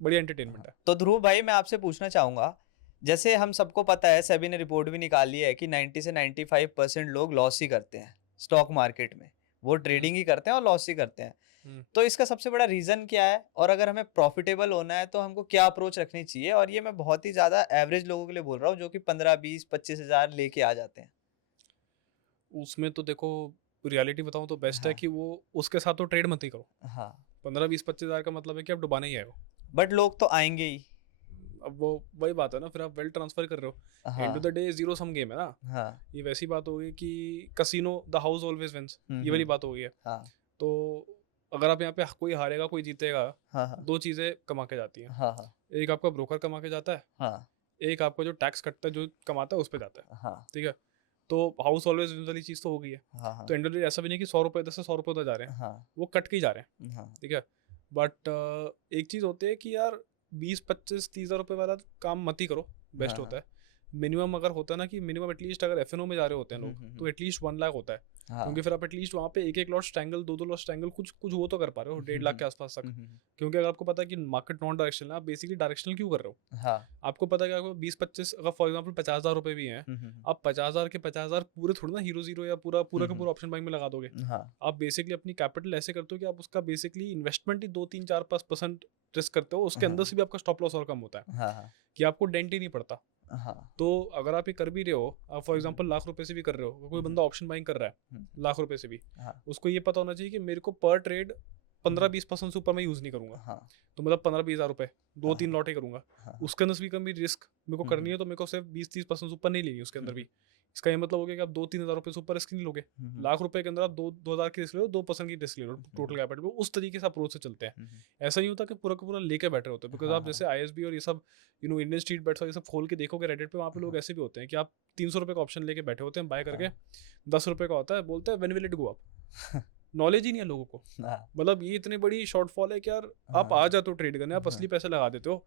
बढ़िया एंटरटेनमेंट है। तो ध्रुव भाई मैं आपसे पूछना चाहूंगा, जैसे हम सबको पता है, सेबी ने रिपोर्ट भी निकाली है कि 90 से 95% लोग लॉस ही करते हैं स्टॉक मार्केट में। वो ट्रेडिंग ही करते हैं और लॉस ही करते हैं। हम्म। तो इसका सबसे बड़ा रीजन क्या है, और अगर हमें प्रॉफिटेबल होना है तो हमको क्या अप्रोच रखनी चाहिए? और ये मैं बहुत ही ज्यादा एवरेज लोगों के लिए बोल रहा हूँ जो कि 15, 20, 25 हजार लेके आ जाते हैं। उसमें तो देखो, रियलिटी बताऊं तो बेस्ट है हाँ, कि वो उसके साथ तो ट्रेड मत ही करो। हाँ, 15-20-25 हज़ार का मतलब है कि आप डुबाना ही है वो। बट लोग तो आएंगे ही। अब वो वही बात है ना, फिर आप वेल ट्रांसफर कर रहे हो, एंड हाँ, of the day zero sum game है ना। हाँ, ये वैसी बात हो गई कि casino the house always wins, ये वाली बात हो गई है। हाँ, तो अगर आप यहाँ पे कोई हारेगा कोई जीतेगा, हाँ, हाँ, दो चीज़ें कमा के जाती हैं। हाँ, हाँ, एक आपका ब्रोकर कमा के जाता है, हाँ, एक आपका जो टैक्स कटता है जो कमाता है उस पर जाता है, हाँ, ठीक है। तो हाउस ऑलवेज विंस वाली चीज़ तो हो गई है। हाँ, हाँ, तो एंड ऑफ द डे ऐसा भी नहीं कि 100 रुपये इधर से 100 रुपये उधर जा रहे हैं, हाँ, वो कट के ही जा रहे हैं, हाँ, ठीक है। बट एक चीज़ होती है कि यार 20-25-30 हज़ार रुपये वाला काम मत ही करो, बेस्ट हाँ, होता है। मिनिमम अगर होता है ना कि मिनिमम एटलीस्ट अगर एफएनओ में जा रहे होते हैं लोग, तो एटलीस्ट 1 लाख होता है। हाँ, क्योंकि फिर आप एटलीस्ट वहाँ पे एक लॉट स्ट्रैंगल, दो लॉट स्ट्रैंगल, कुछ कुछ वो तो कर पा रहे हो 1.5 लाख के आसपास तक। क्योंकि अगर आपको पता है कि मार्केट नॉन डायरेक्शनल है, आप बेसिकली डायरेक्शनल क्यों कर रहे हो? हाँ, आपको पता है कि आपको 20-25, अगर फॉर एग्जाम्पल 50,000 रुपये भी हैं, आप 50,000 के 50,000 पूरे थोड़ी ना हीरो जीरो या पूरा पूरा का पूरा ऑप्शन बाइंग में लगा दोगे। हाँ, आप बेसिकली अपनी कैपिटल ऐसे करते हो कि आप उसका बेसिकली इन्वेस्टमेंट ही 2-3-4-5% रिस्क करते हो, उसके अंदर से भी आपका स्टॉप लॉस और कम होता है, हाँ, कि आपको डेंट ही नहीं पड़ता। हाँ, तो अगर आप ये कर भी रहे हो, आप फॉर एग्जांपल लाख रुपए से भी कर रहे हो, कोई बंदा ऑप्शन बाइंग कर रहा है लाख रुपए से भी, हाँ, उसको ये पता होना चाहिए कि मेरे को पर ट्रेड 15-20% से ऊपर मैं यूज़ नहीं करूंगा। हाँ, तो मतलब 15-20 हज़ार रुपए 2-3 हाँ, लॉट ही करूंगा। हाँ, उसके अंदर से भी कभी रिस्क मेरे को करनी है, तो मेरे को सिर्फ 20-30% से ऊपर नहीं लेनी उसके अंदर भी। इसका ये मतलब हो गया कि आप 2-3 हज़ार रुपये से ऊपर रिस्क नहीं लोगे। लाख रुपए के अंदर आप 2 हज़ार की रिस्क ले लो, 2% की रिस्क ले लो टोटल कैपिटल पे। उस तरीके से अप्रोच से चलते हैं। ऐसा नहीं होता कि पूरा का पूरा लेके बैठे होते हैं, बिकॉज आप जैसे आईएसबी और ये सब इंडियन स्ट्रीट बेट्स और ये सब खोल के देखोगे रेडिट पे, वहाँ पे लोग ऐसे भी होते हैं कि आप 300 रुपये का ऑप्शन लेके बैठे होते हैं, बाय करके 10 रुपये का होता है, बोलते हैं when will it go up. Knowledge ही नहीं है लोगों को। मतलब ये इतनी बड़ी शॉर्टफॉल है कि यार आप आ जाते हो ट्रेड करने, आप असली पैसे लगा देते हो,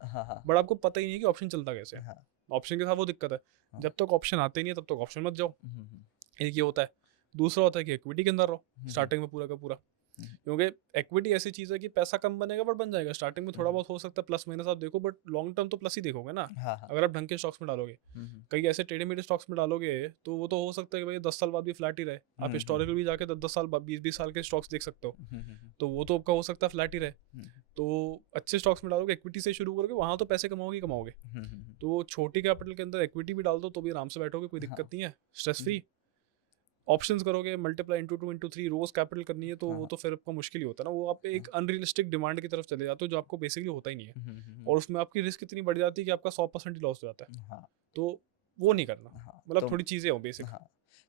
बट आपको पता ही नहीं है कि ऑप्शन चलता कैसे है। ऑप्शन के साथ वो दिक्कत है, जब तक ऑप्शन आते नहीं है तब तक ऑप्शन मत जाओ। एक ये होता है। दूसरा होता है कि इक्विटी के अंदर रहो स्टार्टिंग में पूरा का पूरा, क्योंकि इक्विटी ऐसी चीज़ है कि पैसा कम बनेगा बट बन जाएगा। स्टार्टिंग में थोड़ा बहुत हो सकता है प्लस माइनस आप देखो, बट लॉन्ग टर्म तो प्लस ही देखोगे ना। अगर आप ढंग के स्टॉक्स में डालोगे, कई ऐसे टेढ़े मेढ़े स्टॉक्स में डालोगे तो वो तो हो सकता है कि भाई 10 साल बाद भी फ्लैट ही रहे। आप हिस्टोरिकल भी जाके 10-10 साल 20-20 साल के स्टॉक्स देख सकते हो, तो वो तो आपका हो सकता है फ्लैट ही रहे। तो अच्छे स्टॉक्स में डालोगे, इक्विटी से शुरू करोगे, वहाँ तो पैसे कमाओगे कमाओगे। तो छोटी कैपिटल के अंदर इक्विटी भी डाल दो तो भी आराम से बैठोगे, कोई दिक्कत नहीं है, स्ट्रेस फ्री। ऑप्शंस करोगे मल्टीप्लाई इंटू 2 इंटू 3 रोज कैपिटल करनी है, तो वो तो फिर आपका मुश्किल ही होता है ना। वो आप एक अनरियलिस्टिक डिमांड की तरफ चले जाते हो जो आपको बेसिकली होता ही नहीं है, और उसमें आपकी रिस्क इतनी बढ़ जाती है कि आपका 100% ही लॉस हो जाता है। तो वो नहीं करना, मतलब थोड़ी चीज़ें हो बेसिक।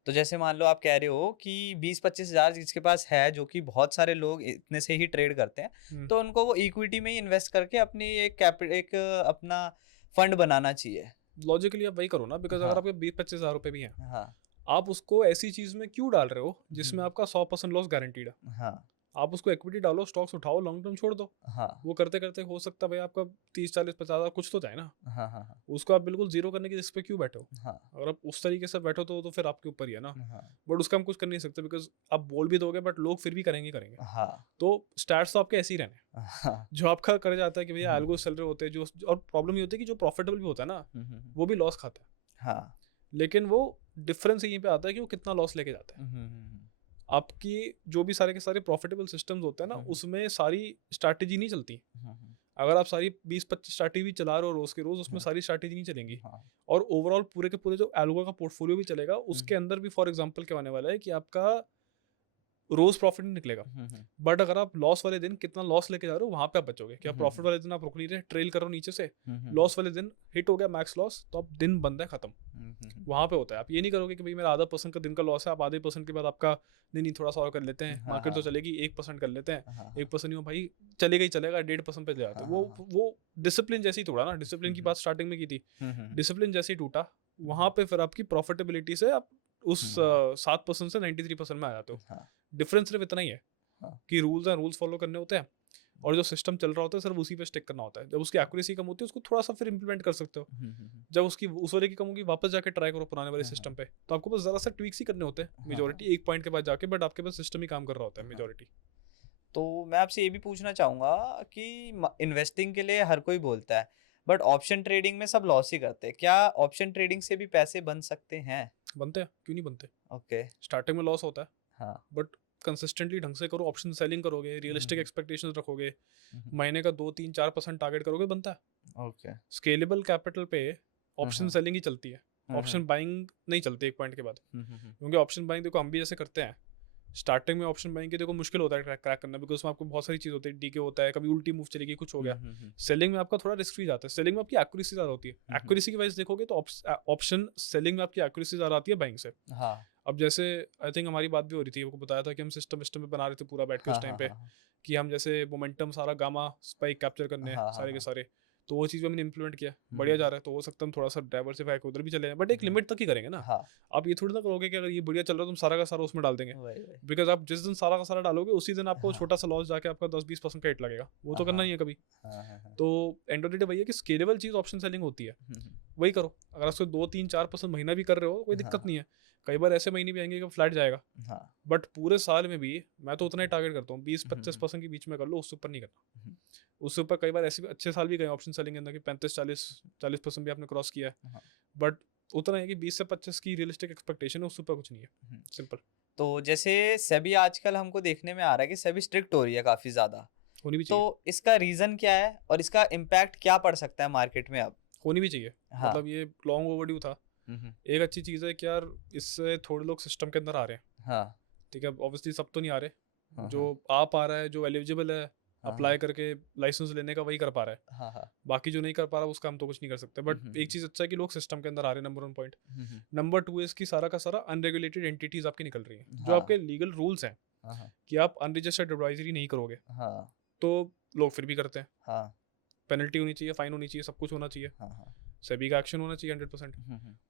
तो जैसे मान लो आप कह रहे हो कि 20-25 हज़ार जिसके पास है, जो कि बहुत सारे लोग इतने से ही ट्रेड करते हैं, तो उनको वो इक्विटी में ही इन्वेस्ट करके अपनी एक अपना फंड बनाना चाहिए। लॉजिकली आप वही करो ना, बिकॉज अगर आपके 20-25 हज़ार रुपये भी हैं, हाँ, आप उसको ऐसी चीज़ में क्यों डाल रहे हो जिसमें आपका 100% लॉस गारंटीड है। हाँ, आप उसको इक्विटी डालो, स्टॉक्स उठाओ, लॉन्ग टर्म छोड़ दो। हाँ, वो करते करते हो सकता है भाई आपका 30-40-50 हज़ार कुछ तो जाए ना। हाँ, हाँ, उसको आप बिल्कुल जीरो करने की रिस्क पे क्यों बैठे हो? हाँ, अगर आप उस तरीके से बैठो तो फिर आपके ऊपर ही है ना। हाँ, बट उसका हम कुछ कर नहीं सकते, बिकॉज आप बोल भी दोगे बट लोग फिर भी करेंगे। हाँ, तो स्टार्ट्स तो आपके ऐसे ही रहने। हाँ, जो आपका कर जाता है कि भैया एल्गो चल रहे होते हैं जो, और प्रॉब्लम ये होती है कि जो प्रॉफिटेबल भी होता है ना, वो भी लॉस खाता है। हाँ, लेकिन वो डिफरेंस यहीं पे आता है कि वो कितना लॉस लेके जाता है। आपकी जो भी सारे के सारे प्रॉफिटेबल सिस्टम्स होते हैं ना, उसमें सारी स्ट्रैटेजी नहीं चलती। अगर आप सारी 20-25 स्ट्रैटेजी भी चला रहे हो रोज के रोज, उसमें हाँ। सारी स्ट्रैटेजी नहीं चलेंगी। हाँ। और ओवरऑल पूरे के पूरे जो एल्गो का पोर्टफोलियो भी चलेगा, उसके अंदर भी फॉर एग्जांपल क्या होने वाला है कि आपका रोज प्रॉफिट नहीं निकलेगा, बट अगर आप लॉस वाले दिन कितना लॉस लेके जा रहे हो वहां पे आप बचोगे। क्या प्रॉफिट वाले दिन आप रुक नहीं रहे, ट्रेल कर रहे हो नीचे से, लॉस वाले दिन हिट हो गया मैक्स लॉस, तो आप दिन बंद है खत्म, वहां पे होता है। आप ये नहीं करोगे कि भाई मेरा ½ % का दिन का लॉस है, आप ½% के बाद आपका नहीं थोड़ा सा और कर लेते हैं, मार्केट तो चलेगी 1% कर लेते हैं, 1% नहीं हो भाई चलेगा ही चलेगा, 1.5% पे ले जाते हैं। वो डिसिप्लिन जैसे ही तोड़ा ना, डिसिप्लिन की बात स्टार्टिंग में की थी, डिसिप्लिन जैसे ही टूटा, वहां पे फिर आपकी प्रॉफिटेबिलिटी से आप उस 7% से 93% में आ जाते हो। डिफरेंस सिर्फ इतना ही है कि रूल्स एंड रूल्स फॉलो करने होते हैं, और जो सिस्टम चल रहा होता है सिर्फ उसी पे स्टिक करना होता है। जब उसकी एक्यूरेसी कम होती है उसको थोड़ा सा फिर इंप्लीमेंट कर सकते हो, जब उसकी उस वाले की कम होगी वापस जाके ट्राई करो पुराने वाले सिस्टम पे। तो आपको बस जरा सा ट्वीक्स ही करने होते हैं मेजॉरिटी, एक पॉइंट के बाद जाके, बट आपके पास सिस्टम ही काम कर रहा होता है मेजॉरिटी। तो मैं आपसे ये भी पूछना चाहूंगा कि इन्वेस्टिंग के लिए हर कोई बोलता है, बट ऑप्शन ट्रेडिंग में सब लॉस ही करते हैं। क्या ऑप्शन ट्रेडिंग से भी पैसे बन सकते हैं? बनते हैं, क्यों नहीं बनते। ओके। स्टार्टिंग में लॉस होता है, हाँ। बट कंसिस्टेंटली ढंग से करो, ऑप्शन सेलिंग करोगे, रियलिस्टिक एक्सपेक्टेशंस रखोगे, महीने का 2-3-4% टारगेट करोगे, बनता है। ओके। स्केलेबल कैपिटल पे ऑप्शन सेलिंग ही चलती है, ऑप्शन बाइंग नहीं चलती एक पॉइंट के बाद। क्योंकि ऑप्शन बाइंग देखो हम भी जैसे करते हैं, स्टार्टिंग में ऑप्शन बाइंग के देखो मुश्किल होता है क्रैक करना, बिकॉज उसमें आपको बहुत सारी चीज होती है, डीके होता है, कभी उल्टी मूव चलेगी, कुछ हो गया। सेलिंग में आपका थोड़ा रिस्क फ्री जाता है, सेलिंग में आपकी एक्यूरेसी ज्यादा होती है। एक्यूरेसी की वाइज देखोगे तो ऑप्शन सेलिंग में आपकी एक्यूरेसी ज्यादा आती है बाइंग से। हाँ। अब जैसे आई थिंक हमारी बात भी हो रही थी, आपको बताया था कि हम सिस्टम पे बना रहे थे पूरा बैठ के उस टाइम पे, कि हम जैसे मोमेंटम सारा गामा स्पाइक कैप्चर करने हैं सारे के सारे, तो वो चीज़ हमने इंप्लीमेंट किया, बढ़िया जा रहा है। तो हो सकता है हम थोड़ा सा डाइवर्सिफाई उधर भी चले जाएं, बट एक लिमिट तक ही करेंगे ना। आप ये थोड़ी ना करोगे कि अगर ये बढ़िया चल रहा है तुम सारा का सारा उसमें डाल देंगे, बिकॉज आप जिस दिन सारा का सारा डालोगे उसी दिन आपको छोटा सा लॉस जाके आपका 10-20% का हिट लगेगा, वो तो करना नहीं है कभी। तो एंड ऑफ द डे वही है कि स्केलेबल चीज़ ऑप्शन सेलिंग होती है, वही करो। अगर उसको 2-3-4% महीना भी कर रहे हो कोई दिक्कत नहीं है, कई बार ऐसे महीने भी आएंगे कि फ्लैट जाएगा, बट पूरे साल में भी मैं तो उतना ही टारगेट करता हूँ, 20-25% के बीच में कर लो, उससे ऊपर नहीं करना। उससे ऊपर कई बार ऐसे अच्छे साल भी गए ऑप्शन सेलिंग के अंदर कि 35-40% भी आपने क्रॉस किया है, बट उतना है कि 20 से 25 की रियलिस्टिक एक्सपेक्टेशन है, उससे ऊपर कुछ नहीं है, सिंपल। तो जैसे सेबी आजकल हमको देखने में आ रहा है कि सेबी स्ट्रिक्ट हो रही है काफी ज्यादा, होनी भी चाहिए। तो इसका रीजन क्या है और इसका इम्पैक्ट क्या पड़ सकता है मार्केट में अब? होनी भी चाहिए, मतलब ये लॉन्ग ओवरड्यू था। एक अच्छी चीज़ है कि यार इससे थोड़े लोग सिस्टम के अंदर आ रहे हैं, ठीक है। ऑब्वियसली सब तो नहीं आ रहे, जो आ पा रहा है, जो एलिजिबल है अप्लाई करके लाइसेंस लेने का, वही कर पा रहा है। बाकी जो नहीं कर पा रहा उसका हम तो कुछ नहीं कर सकते, बट एक चीज़ अच्छा है कि लोग सिस्टम के अंदर आ रहे हैं, नंबर 1 पॉइंट। नंबर 2 इसकी सारा का सारा अनरेगुलेटेड एंटिटीज आपकी निकल रही हैं, जो आपके लीगल रूल्स हैं कि आप अनरजिस्टर्ड एडवाइजरी नहीं करोगे, तो लोग फिर भी करते हैं। पेनल्टी होनी चाहिए, फाइन होनी चाहिए, सब कुछ होना चाहिए, सेबी का एक्शन होना चाहिए 100%।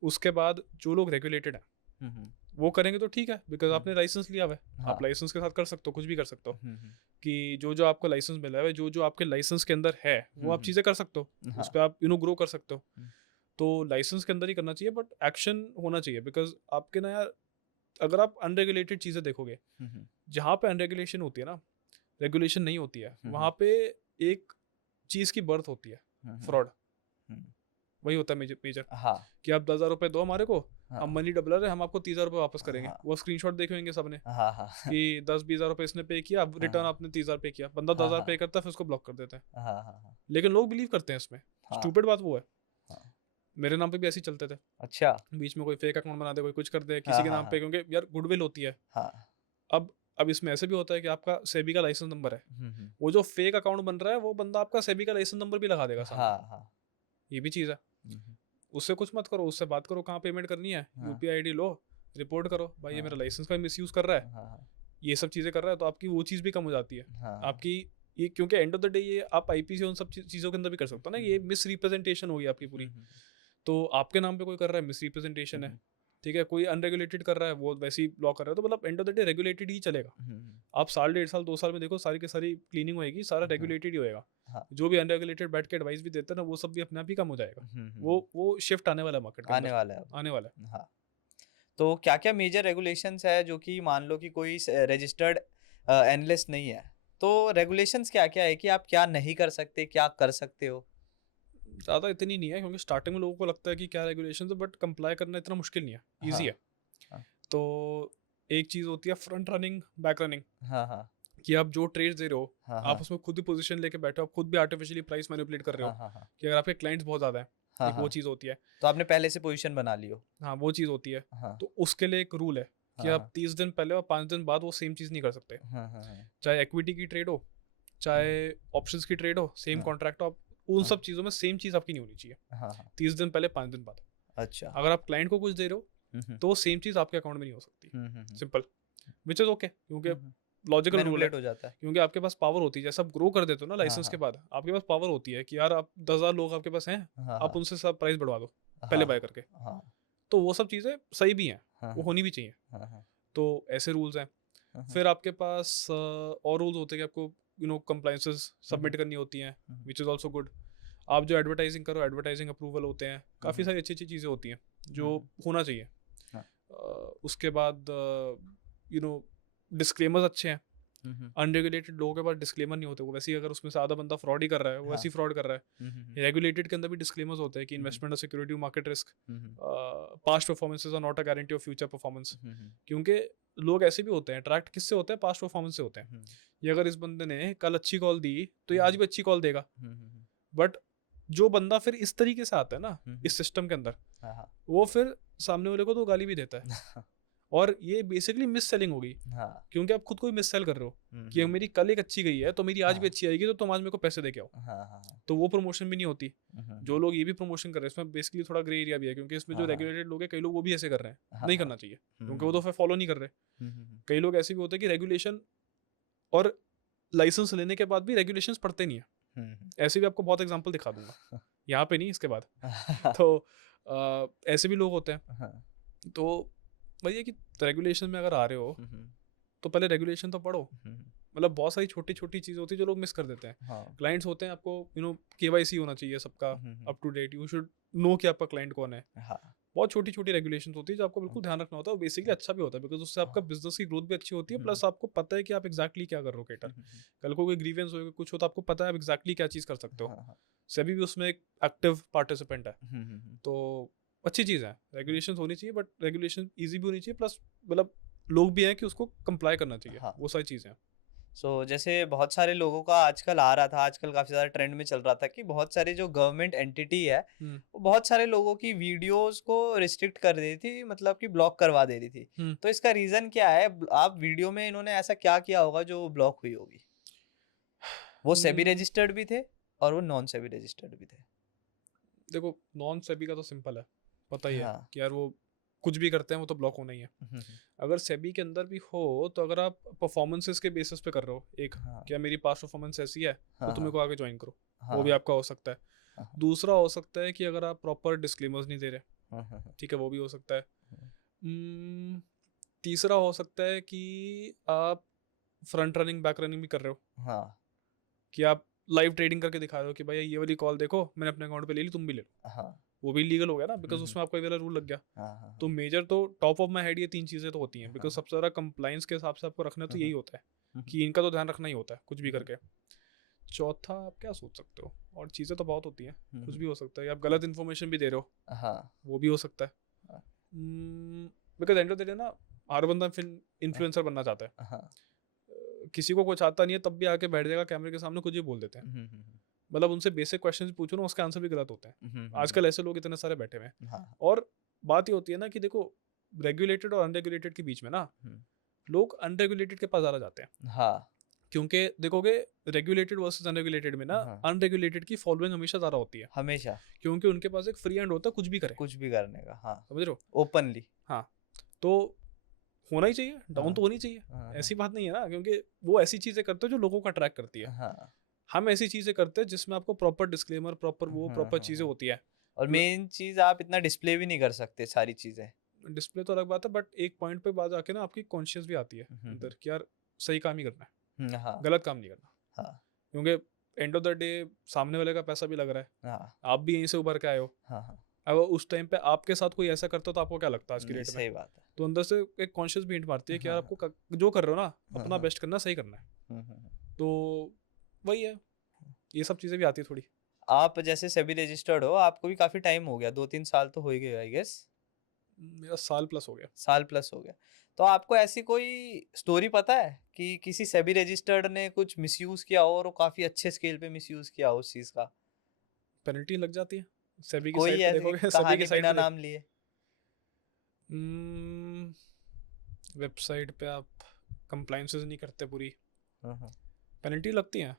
उसके बाद जो लोग रेगुलेटेड हैं वो करेंगे तो ठीक है, बिकॉज आपने लाइसेंस लिया हुआ है, आप लाइसेंस के साथ कर सकते हो, कुछ भी कर सकते हो, कि जो आपको लाइसेंस मिला है, जो आपके लाइसेंस के अंदर है वो आप चीज़ें कर सकते हो, उस पर आप ग्रो कर सकते हो। तो लाइसेंस के अंदर ही करना चाहिए, बट एक्शन होना चाहिए, बिकॉज आपके ना यार अगर आप अनरेगुलेटेड चीज़ें देखोगे, जहाँ पे अनरेगुलेशन होती है ना, रेगुलेशन नहीं होती है, वहाँ पे एक चीज़ की बर्थ होती है, फ्रॉड। वही होता है मेजर कि आप 10,000 रुपए दो हमारे को, हम मनी डबलर है, हम आपको 30,000 रुपए वापस करेंगे। वो स्क्रीनशॉट देखेंगे सबने कि 10-20,000 रुपए इसने पे किया, अब रिटर्न आपने 30,000 पे किया, बंदा 10,000 पे करता है, फिर उसको ब्लॉक कर देते हैं। लेकिन लोग बिलीव करते हैं इसमें, स्टूपिड बात वो है। मेरे नाम पे भी ऐसे ही चलते थे, अच्छा, बीच में कोई फेक अकाउंट बना दे, कोई कुछ कर दे किसी के नाम पे, क्योंकि यार गुडविल होती है। अब इसमें ऐसे भी होता है कि आपका सेबी का लाइसेंस नंबर है, वो जो फेक अकाउंट बन रहा है वो बंदा आपका सेबी का लाइसेंस नंबर भी लगा देगा सामने। ये भी चीज़ है, उससे कुछ मत करो, उससे बात करो कहाँ पेमेंट करनी है, यूपीआई आईडी लो, रिपोर्ट करो, भाई ये मेरा लाइसेंस का मिसयूज कर रहा है, ये सब चीज़ें कर रहा है, तो आपकी वो चीज़ भी कम हो जाती है आपकी। ये क्योंकि एंड ऑफ द डे ये आप आईपीसी उन सब चीज़ों के अंदर भी कर सकते हो ना, ये मिस रिप्रेजेंटेशन होगी आपकी पूरी। तो आपके नाम पे कोई कर रहा है, मिस रिप्रेजेंटेशन है, ठीक है। कोई अनरेगुलेटेड कर रहा है, वो वैसे ही लॉ कर रहा है, तो मतलब end of the day regulated ही चलेगा। आप 1.5 साल 1.5 साल 2 साल में देखो सारी की सारी क्लीनिंग होएगी, सारा रेगुलेटेड ही होएगा। जो भी अनरेगुलेटेड बैठ के एडवाइस भी देते हैं ना, वो सब भी अपने आप ही कम हो जाएगा। वो शिफ्ट आने वाला है मार्केट में, आने वाला है। तो क्या क्या मेजर रेगुलेशंस है, जो कि मान लो कि कोई रजिस्टर्ड एनालिस्ट नहीं है, तो रेगुलेशंस क्या क्या है कि आप क्या नहीं कर सकते, क्या कर सकते हो? ज़्यादा इतनी नहीं है, क्योंकि स्टार्टिंग में लोगों को लगता है कि क्या रेगुलेशन है, बट कंप्लाई करना इतना मुश्किल नहीं है, ईजी है। तो एक चीज़ होती है फ्रंट रनिंग, बैक रनिंग। कि आप जो ट्रेड्स दे रहे हो हाँ आप हाँ उसमें खुद ही पोजीशन लेके बैठे हो, आप खुद भी आर्टिफिशियली प्राइस मैनिपुलेट कर रहे हाँ हो हाँ हाँ कि अगर आपके क्लाइंट्स बहुत ज़्यादा है, हाँ एक वो हाँ, चीज़ होती है। तो आपने पहले से पोजीशन बना ली हो। हाँ, वो चीज़ होती है। हाँ तो उसके लिए एक रूल है कि हाँ आप 30 दिन पहले और 5 दिन बाद वो सेम चीज़ नहीं कर सकते। हाँ हाँ हाँ चाहे इक्विटी की ट्रेड हो, चाहे ऑप्शंस की ट्रेड हो, सेम हाँ कॉन्ट्रैक्ट हो, आप उन हाँ सब चीज़ों में सेम चीज़ आपकी नहीं होनी चाहिए। हाँ हाँ, 30 दिन पहले, 5 दिन बाद। अच्छा। अगर आप क्लाइंट को कुछ दे रहे हो, तो वो सेम चीज़ आपके अकाउंट में नहीं हो सकती। सिंपल, व्हिच इज़ ओके, क्योंकि लॉजिकल रूल है। मैनिपुलेट हो जाता है। क्योंकि आपके पास पावर होती है, जैसे आप ग्रो कर देते हो ना हाँ लाइसेंस के हाँ बाद, आपके पास पावर होती है कि यार आप 10,000 लोग आपके पास हैं, हाँ आप हाँ उनसे सब प्राइस बढ़वा दो पहले हाँ बाय करके। हाँ तो वो सब चीज़ें सही भी हैं, हाँ वो होनी भी चाहिए। हाँ हाँ तो ऐसे रूल्स हैं। हाँ फिर आपके पास और रूल्स होते हैं कि आपको कंप्लाइंसेस सबमिट करनी होती हैं, हम्म, विच इज़ ऑल्सो गुड। आप जो एडवर्टाइजिंग करो, एडवर्टाइजिंग अप्रूवल होते हैं, काफ़ी सारी अच्छी अच्छी चीज़ें होती हैं जो होना चाहिए। हाँ, उसके बाद डिस्क्लेमर्स अच्छे हैं। अनरेगुलेटेड लोगों के पास डिस्क्लेमर नहीं होते, वो वैसे ही अगर उसमें से आधा बंदा फ्रॉड ही कर रहा है, वो वैसे ही फ्रॉड कर रहा है। रेगुलेटेड के अंदर भी डिस्क्लेमर्स होते हैं कि इन्वेस्टमेंट और security market risk, past performances are not a guarantee of future performance. क्योंकि लोग ऐसे भी होते हैं, अट्रैक्ट किससे होते हैं, पास्ट परफॉर्मेंस से होते हैं। ये अगर इस बंदे ने कल अच्छी कॉल दी तो ये आज भी अच्छी कॉल देगा, बट जो बंदा फिर इस तरीके से आता है ना इस सिस्टम के अंदर, हाँ हाँ वो फिर सामने वाले को तो गाली भी देता है। और ये बेसिकली मिस सेलिंग होगी, हाँ क्योंकि आप खुद को ही मिस सेल कर रहे हो कि मेरी कल एक अच्छी गई है तो मेरी आज भी हाँ अच्छी आएगी, तो तुम आज मेरे को पैसे दे के आओ। हाँ हाँ तो वो प्रमोशन भी नहीं होती। हाँ जो लोग ये भी प्रमोशन कर रहे हैं, इसमें बेसिकली थोड़ा ग्रे एरिया भी है, क्योंकि इसमें जो हाँ हाँ रेगुलेटेड लोग हैं, कई लोग वो भी ऐसे कर रहे हैं। हाँ नहीं हाँ करना चाहिए, क्योंकि वो तो फिर फॉलो नहीं कर रहे। कई लोग ऐसे भी होते हैं कि रेगुलेशन और लाइसेंस लेने के बाद भी रेगुलेशंस पढ़ते नहीं है। ऐसे भी आपको बहुत एग्जांपल दिखा दूंगा, यहाँ पे नहीं, इसके बाद। तो ऐसे भी लोग होते हैं। हाँ, तो वही है कि रेगुलेशन में अगर आ रहे हो तो पहले रेगुलेशन तो पढ़ो। मतलब बहुत सारी छोटी छोटी चीज़ होती है जो लोग मिस कर देते हैं। हाँ क्लाइंट्स होते हैं, आपको KYC होना चाहिए सबका up to date. You should know कि आपका क्लाइंट कौन है। हाँ बहुत छोटी छोटी रेगुलेशंस होती है जो आपको बिल्कुल ध्यान रखना होता है, और बेसिकली अच्छा भी होता है, बिकॉज उससे आपका बिजनेस की ग्रोथ भी अच्छी होती है, प्लस आपको पता है कि आप एक्जैक्टली क्या कर रहे हो। केटर कल को कोई ग्रीवेंस हो, कुछ हो, तो आपको पता है आप एक्जैक्टली क्या चीज़ कर सकते हो। सेबी भी उसमें एक एक्टिव पार्टिसिपेंट है, तो अच्छी चीज़ है। रेगुलेशन होनी चाहिए, बट रेगुलेशन ईजी भी होनी चाहिए, प्लस मतलब लोग भी हैं कि उसको कंप्लाई करना चाहिए। हाँ। वो सारी चीज़ें हैं। सो जैसे बहुत सारे लोगों का आजकल आ रहा था, आजकल काफ़ी ज़्यादा ट्रेंड में चल रहा था कि बहुत सारे जो गवर्नमेंट एंटिटी है वो बहुत सारे लोगों की वीडियोस को रिस्ट्रिक्ट कर दे रही थी, मतलब कि ब्लॉक करवा दे रही थी। तो इसका रीज़न क्या है? आप वीडियो में इन्होंने ऐसा क्या किया होगा जो ब्लॉक हुई होगी? वो सेबी रजिस्टर्ड भी थे और वो नॉन सेबी रजिस्टर्ड भी थे। देखो, नॉन सेबी का तो सिंपल है, पता ही है हाँ कि यार वो कुछ भी करते हैं वो तो ब्लॉक होना ही है। अगर सेबी के अंदर भी हो, तो अगर आप परफॉर्मेंसेस के बेसिस पे कर रहे हो, एक हाँ क्या मेरी पास्ट परफॉर्मेंस ऐसी है तो तुम मेरे को आगे ज्वाइन करो, वो भी हाँ आपका हो सकता है। हाँ दूसरा हो सकता है कि अगर आप प्रॉपर डिस्क्लेमर्स नहीं दे रहे, हाँ ठीक है, वो भी हो सकता है। तीसरा हो सकता है कि आप फ्रंट रनिंग बैक रनिंग भी कर रहे हो, हाँ कि आप लाइव ट्रेडिंग करके दिखा रहे हो कि भाई ये वाली कॉल देखो मैंने अपने अकाउंट पे ले ली, तुम भी ले लो। हाँ वो भी लीगल हो गया ना, बिकॉज उसमें आपका ये वाला रूल लग गया। हाँ तो मेजर तो टॉप ऑफ माई हेड ये 3 चीज़ें तो होती हैं, बिकॉज सबसे ज़्यादा कंप्लाइंस के हिसाब से आपको रखना तो यही होता है कि इनका तो ध्यान रखना ही होता है कुछ भी करके। चौथा आप क्या सोच सकते हो, और चीज़ें तो बहुत होती हैं, कुछ भी हो सकता है। आप गलत इन्फॉर्मेशन भी दे रहे हो, हाँ वो भी हो सकता है। हाँ। Because and of the day ना, हर बंदा फिर इन्फ्लुएंसर बनना चाहता है। हाँ किसी को कुछ आता नहीं है तब भी आके बैठ जाएगा कैमरे के सामने, कुछ भी बोल देते हैं। मतलब उनसे बेसिक क्वेश्चन पूछो ना, उसके आंसर भी गलत होते हैं। आजकल ऐसे लोग इतने सारे बैठे हुए हैं। हाँ और बात ये होती है ना कि देखो, रेगुलेटेड और अनरेगुलेटेड के बीच में ना लोग अनरेगुलेटेड के पास ज़्यादा जाते हैं। हाँ क्योंकि देखोगे, रेगुलेटेड वर्सेस अनरेगुलेटेड में ना हाँ। अनरेगुलेटेड की फॉलोइंग हमेशा ज़्यादा होती है, हमेशा क्योंकि उनके पास एक फ्री हैंड होता है कुछ भी करे, कुछ भी करने का। हाँ समझ रहे हो। ओपनली। हाँ, तो होना ही चाहिए, डाउन हाँ तो होनी चाहिए। हाँ ऐसी बात नहीं है ना, क्योंकि वो ऐसी चीज़ें करते हैं जो लोगों को अट्रैक्ट करती है। हाँ हम ऐसी चीज़ें करते हैं जिसमें आपको प्रॉपर डिस्क्लेमर, प्रॉपर वो प्रॉपर चीज़ें हाँ। होती है। और मेन चीज आप इतना डिस्प्ले भी नहीं कर सकते सारी चीजें। डिस्प्ले तो अलग बात है, बट एक पॉइंट पे बात आके ना आपकी कॉन्शियस भी आती है अंदर कि यार सही काम ही करना है, हाँ गलत काम नहीं करना। हाँ क्योंकि एंड ऑफ द डे सामने वाले का पैसा भी लग रहा है, हाँ आप भी यहीं से उभर के आए हो। हाँ हाँ। अब उस टाइम पे आपके साथ कोई ऐसा करता तो आपको क्या लगता है आज की ये डेट में। सही बात है। तो अंदर से एक कॉन्शियस भी हिंट मारती है कि यार हाँ, आपको जो कर रहे हो ना, अपना हाँ। बेस्ट करना, सही करना है। हम्म। तो वही है, ये सब चीज़ें भी आती है थोड़ी। आप जैसे सेबी रजिस्टर्ड हो, आपको भी काफी टाइम हो गया, 2-3 साल तो हो ही गए आई गेस। मेरा साल प्लस हो गया। साल प्लस हो गया। तो आपको ऐसी कोई स्टोरी पता है कि किसी सेबी रजिस्टर्ड ने कुछ मिसयूज किया हो और वो काफी अच्छे स्केल पे मिसयूज किया हो उस चीज का? पेनल्टी लग जाती है। सेबी की कोई साइट पे ऐसी देखोगे सेबी की कहानी साइट बिना पे देख नाम लिए? वेबसाइट पे आप कंप्लाइंसेस नहीं करते पूरी, हम्म, पेनल्टी लगती है।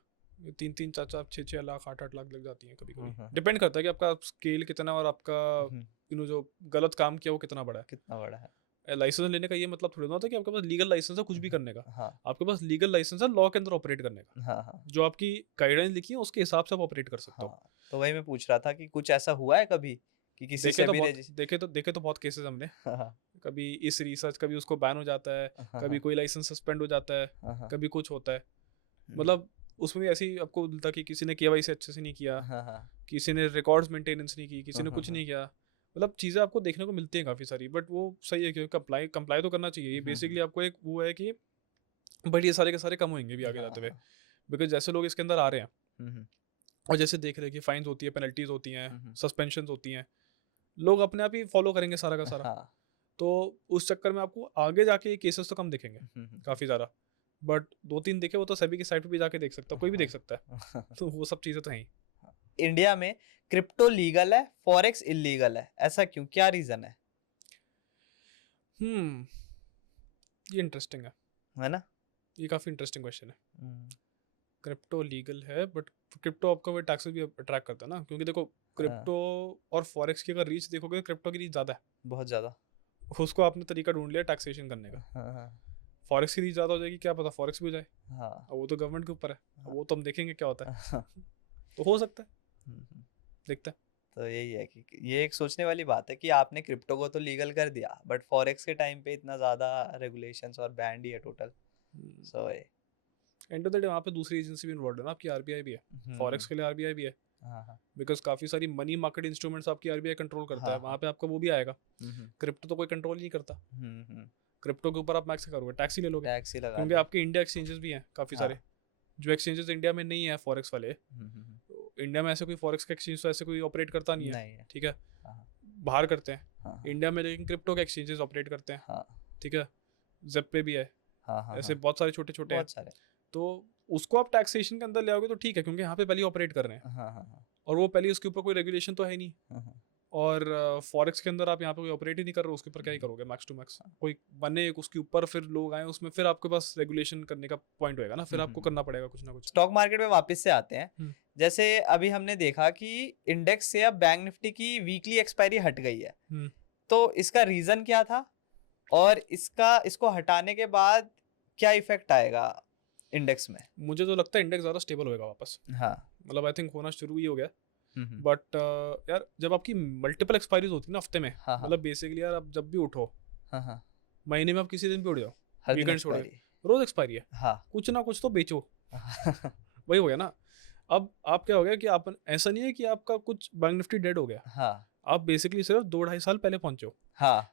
3-3 4-4 6-6 लाख 8-8 लाख लग जाती है कभी कभी। हम्म, डिपेंड करता है कि आपका स्केल कितना और आपका हम्म, जो गलत काम किया वो कितना बड़ा कितना बड़ा है? है। लाइसेंस लेने का ये मतलब थोड़ी ना होता है कि आपके पास लीगल लाइसेंस है कुछ भी करने का। हाँ आपके पास लीगल लाइसेंस है लॉ के अंदर ऑपरेट करने का। हाँ हाँ जो आपकी गाइडलाइंस लिखी है उसके हिसाब से आप ऑपरेट कर सकते हो। हाँ। तो वही मैं पूछ रहा था कि कुछ ऐसा हुआ है कभी कि किसी सेबी रजिस्टर? देखे तो बहुत केसेस हमने। हाँ कभी इस रिसर्च, कभी उसको बैन हो जाता है, हाँ कभी कोई लाइसेंस सस्पेंड हो जाता है, हाँ कभी कुछ होता है। हम्म, मतलब उसमें भी ऐसे ही आपको मिलता कि किसी ने केवाईसी अच्छे से नहीं किया, हाँ हाँ किसी ने रिकॉर्ड्स मेंटेनेंस नहीं की, किसी ने कुछ हाँ नहीं किया। मतलब चीज़ें आपको देखने को मिलती हैं काफ़ी सारी, बट वो सही है क्योंकि कंप्लाई तो करना चाहिए। ये बेसिकली आपको एक वो है कि बट ये सारे के सारे कम होंगे भी आगे हाँ जाते हुए, हाँ बिकॉज जैसे लोग इसके अंदर आ रहे हैं हम्म, और जैसे देख रहे हैं कि फाइन्स होती है, पेनल्टीज होती हैं, हम्म, सस्पेंशन होती हैं, लोग अपने आप ही फॉलो करेंगे सारा का सारा। हाँ तो उस चक्कर में आपको आगे जाके केसेस तो कम दिखेंगे काफ़ी ज़्यादा, बट 2-3 दिखे वो तो सभी की साइट पे भी जाके देख सकता है, कोई भी देख सकता है। तो वो सब चीज़ें तो हैं ही। इंडिया में क्रिप्टो लीगल है, फॉरेक्स इलीगल है, ऐसा क्यों, क्या रीजन है? हम्म ये इंटरेस्टिंग है ना? ये काफ़ी इंटरेस्टिंग क्वेश्चन है। क्रिप्टो लीगल है बट क्रिप्टो आपका वो टैक्सेस भी अट्रैक्ट करता है ना, क्योंकि देखो क्रिप्टो और फॉरेक्स की अगर रीच देखोगे तो क्रिप्टो की रीच ज़्यादा है। बहुत ज्यादा। उसको आपने तरीका ढूंढ लिया टैक्सेशन करने का। हाँ फॉरेक्स की रीच ज़्यादा हो जाएगी, क्या पता फॉरेक्स भी हो जाए। हाँ अब वो तो गवर्नमेंट के ऊपर है, अब वो तो हम देखेंगे क्या होता है। हाँ। तो हो सकता है, देखते हैं। तो यही है कि ये एक सोचने वाली बात है कि आपने क्रिप्टो को तो लीगल कर दिया बट फॉरेक्स के टाइम पे इतना ज्यादा रेगुलेशंस और बैंड ही है total. So and of the day वहाँ पे दूसरी एजेंसी भी इन्वॉल्व है ना, आपकी आरबीआई भी है, फॉरेक्स के लिए आरबीआई भी है, हाँ हाँ बिकॉज काफ़ी सारी मनी मार्केट इंस्ट्रूमेंट्स आपकी आरबीआई कंट्रोल करता है, हाँ वहाँ पे आपका वो भी आएगा। क्रिप्टो तो कोई कंट्रोल नहीं करता, क्रिप्टो के ऊपर आप मैक्स करोगे, टैक्स ही ले लोगे, टैक्स ही लगा क्योंकि आपके इंडिया एक्सचेंजेस भी हैं काफ़ी सारे, जो एक्सचेंजेस इंडिया में नहीं है फॉरेक्स वाले। तो इंडिया में ऐसे कोई फॉरेक्स का एक्सचेंज तो ऐसे कोई ऑपरेट करता नहीं है, ठीक है, बाहर करते हैं। इंडिया में लेकिन क्रिप्टो के एक्सचेंजेस ऑपरेट करते हैं, ठीक है, जेप पे भी है, ऐसे बहुत सारे छोटे छोटे हैं। तो उसको आप टैक्सेशन के अंदर ले आओगे तो ठीक है, क्योंकि यहाँ पे पहले ऑपरेट कर रहे हैं और वो पहले उसके ऊपर कोई रेगुलेशन तो है नहीं। और फॉरेक्स के अंदर आप यहाँ पे कोई ऑपरेट ही नहीं कर रहे हो, उसके ऊपर क्या ही करोगे, मैक्स टू मैक्स कोई बने उसके ऊपर फिर लोग आए उसमें, फिर आपके पास रेगुलेशन करने का पॉइंट होएगा ना, फिर आपको करना पड़ेगा कुछ ना कुछ। स्टॉक मार्केट में वापस से आते हैं। जैसे अभी हमने देखा कि इंडेक्स से अब बैंक निफ्टी की वीकली एक्सपायरी हट गई है, तो इसका रीजन क्या था और इसको हटाने के बाद क्या इफेक्ट आएगा इंडेक्स में? मुझे तो लगता है इंडेक्स ज़्यादा स्टेबल होएगा वापस। हाँ मतलब आई थिंक होना शुरू ही हो गया, बट यार जब आपकी मल्टीपल एक्सपायरीज होती है ना हफ्ते में, मतलब बेसिकली यार आप जब भी उठो, महीने में आप किसी दिन भी उठ जाओ, वीकेंड छोड़ के, रोज एक्सपायरी है, कुछ ना कुछ तो बेचो। वही हो गया ना। अब आप क्या हो गया कि आप ऐसा नहीं है कि आपका कुछ बैंक निफ्टी डेड हो गया, आप बेसिकली सिर्फ 2-2.5 साल पहले पहुंचे हो।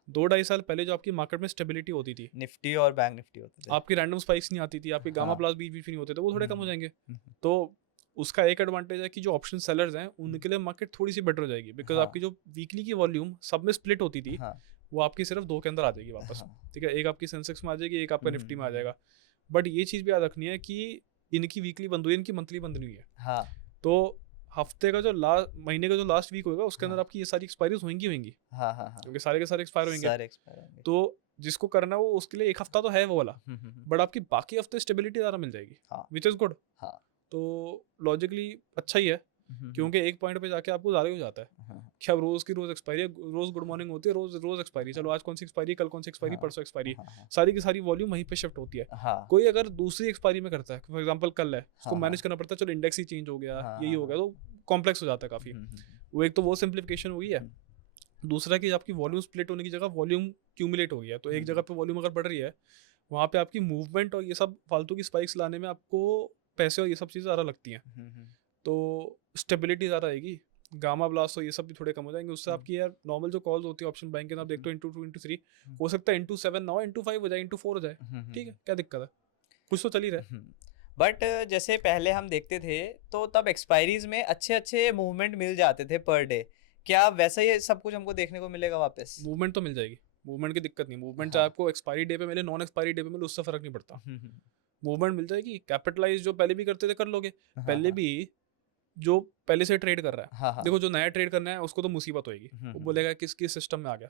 2-2.5 साल पहले जो आपकी मार्केट में स्टेबिलिटी होती थी, निफ्टी और बैंक निफ्टी होते थे, आपकी रैंडम स्पाइक्स नहीं आती थी, आपके गामा प्लस बीच बीच नहीं होते थे, वो थोड़े कम हो जाएंगे। तो उसका एक एडवांटेज है कि जो ऑप्शन सेलर्स हैं उनके लिए मार्केट थोड़ी सी बेटर हो जाएगी, बिकॉज आपकी जो वीकली की वॉल्यूम सब में स्प्लिट होती थी, वो आपकी सिर्फ 2 के अंदर आ जाएगी वापस, ठीक है, एक आपकी सेंसेक्स में आ जाएगी, एक आपका निफ्टी में आ जाएगा। बट ये चीज़ भी याद रखनी है कि इनकी वीकली बंद हुई, इनकी मंथली बंद नहीं हुई है। तो हफ्ते का जो महीने का जो लास्ट वीक होगा उसके अंदर आपकी ये सारी एक्सपायरीज होंगी, क्योंकि सारे के सारे एक्सपायर होंगे। तो जिसको करना है वो उसके लिए एक हफ्ता तो है वो वाला, बट आपकी बाकी हफ्ते स्टेबिलिटी ज़्यादा मिल जाएगी, विच इज़ गुड। तो लॉजिकली अच्छा ही है, क्योंकि एक पॉइंट पे जाके आपको ज़्यादा हो जाता है कि अब रोज की रोज एक्सपायरी, रोज गुड मॉर्निंग होती है, रोज एक्सपायरी, चलो आज कौन सी एक्सपायरी, कल कौन सी एक्सपायरी, परसों एक्सपायरी, सारी की सारी वॉल्यूम वहीं पे शिफ्ट होती है। कोई अगर दूसरी एक्सपायरी में करता है, फॉर एग्जांपल कल है, उसको मैनेज करना पड़ता है, चलो इंडेक्स ही चेंज हो गया, यही हो गया, तो कॉम्प्लेक्स हो जाता है काफ़ी। वो एक तो वो सिंप्लीफिकेशन हुई है, दूसरा कि आपकी वॉल्यूम स्प्लिट होने की जगह वॉल्यूम क्यूमुलेट हो गया है, तो एक जगह पे वॉल्यूम अगर बढ़ रही है, वहाँ पे आपकी मूवमेंट और ये सब फालतू की स्पाइक्स लाने में आपको पैसे और ये सब चीज़ें ज़्यादा लगती हैं, तो स्टेबिलिटी ज़्यादा आएगी, गामा ब्लास्ट और ये सब भी थोड़े कम हो जाएंगे। उससे आपकी यार नॉर्मल जो कॉल्स होती है ऑप्शन बैंक के, आप देखते हो इंटू 2 इंटू 3, हो सकता है इंटू 7 ना हो, इंटू 5 हो जाए, इंटू 4 हो जाए, ठीक है, क्या दिक्कत है, कुछ तो चल ही रहा है। बट जैसे पहले हम देखते थे तो तब एक्सपायरीज में अच्छे अच्छे मूवमेंट मिल जाते थे पर डे, क्या वैसा ही सब कुछ हमको देखने को मिलेगा वापस? मूवमेंट तो मिल जाएगी, मूवमेंट की दिक्कत नहीं, मूवमेंट चाहे हाँ। आपको एक्सपायरी डे पे मिले नॉन एक्सपायरी डे पे मिले उससे फर्क नहीं पड़ता, मूवमेंट मिल जाएगी। कैपिटलाइज जो पहले भी करते थे कर लोगे, हाँ, पहले हाँ, भी जो पहले से ट्रेड कर रहा है, हाँ, हाँ, देखो जो नया ट्रेड करना है उसको तो मुसीबत होएगी, वो बोलेगा किस किस सिस्टम में आ गया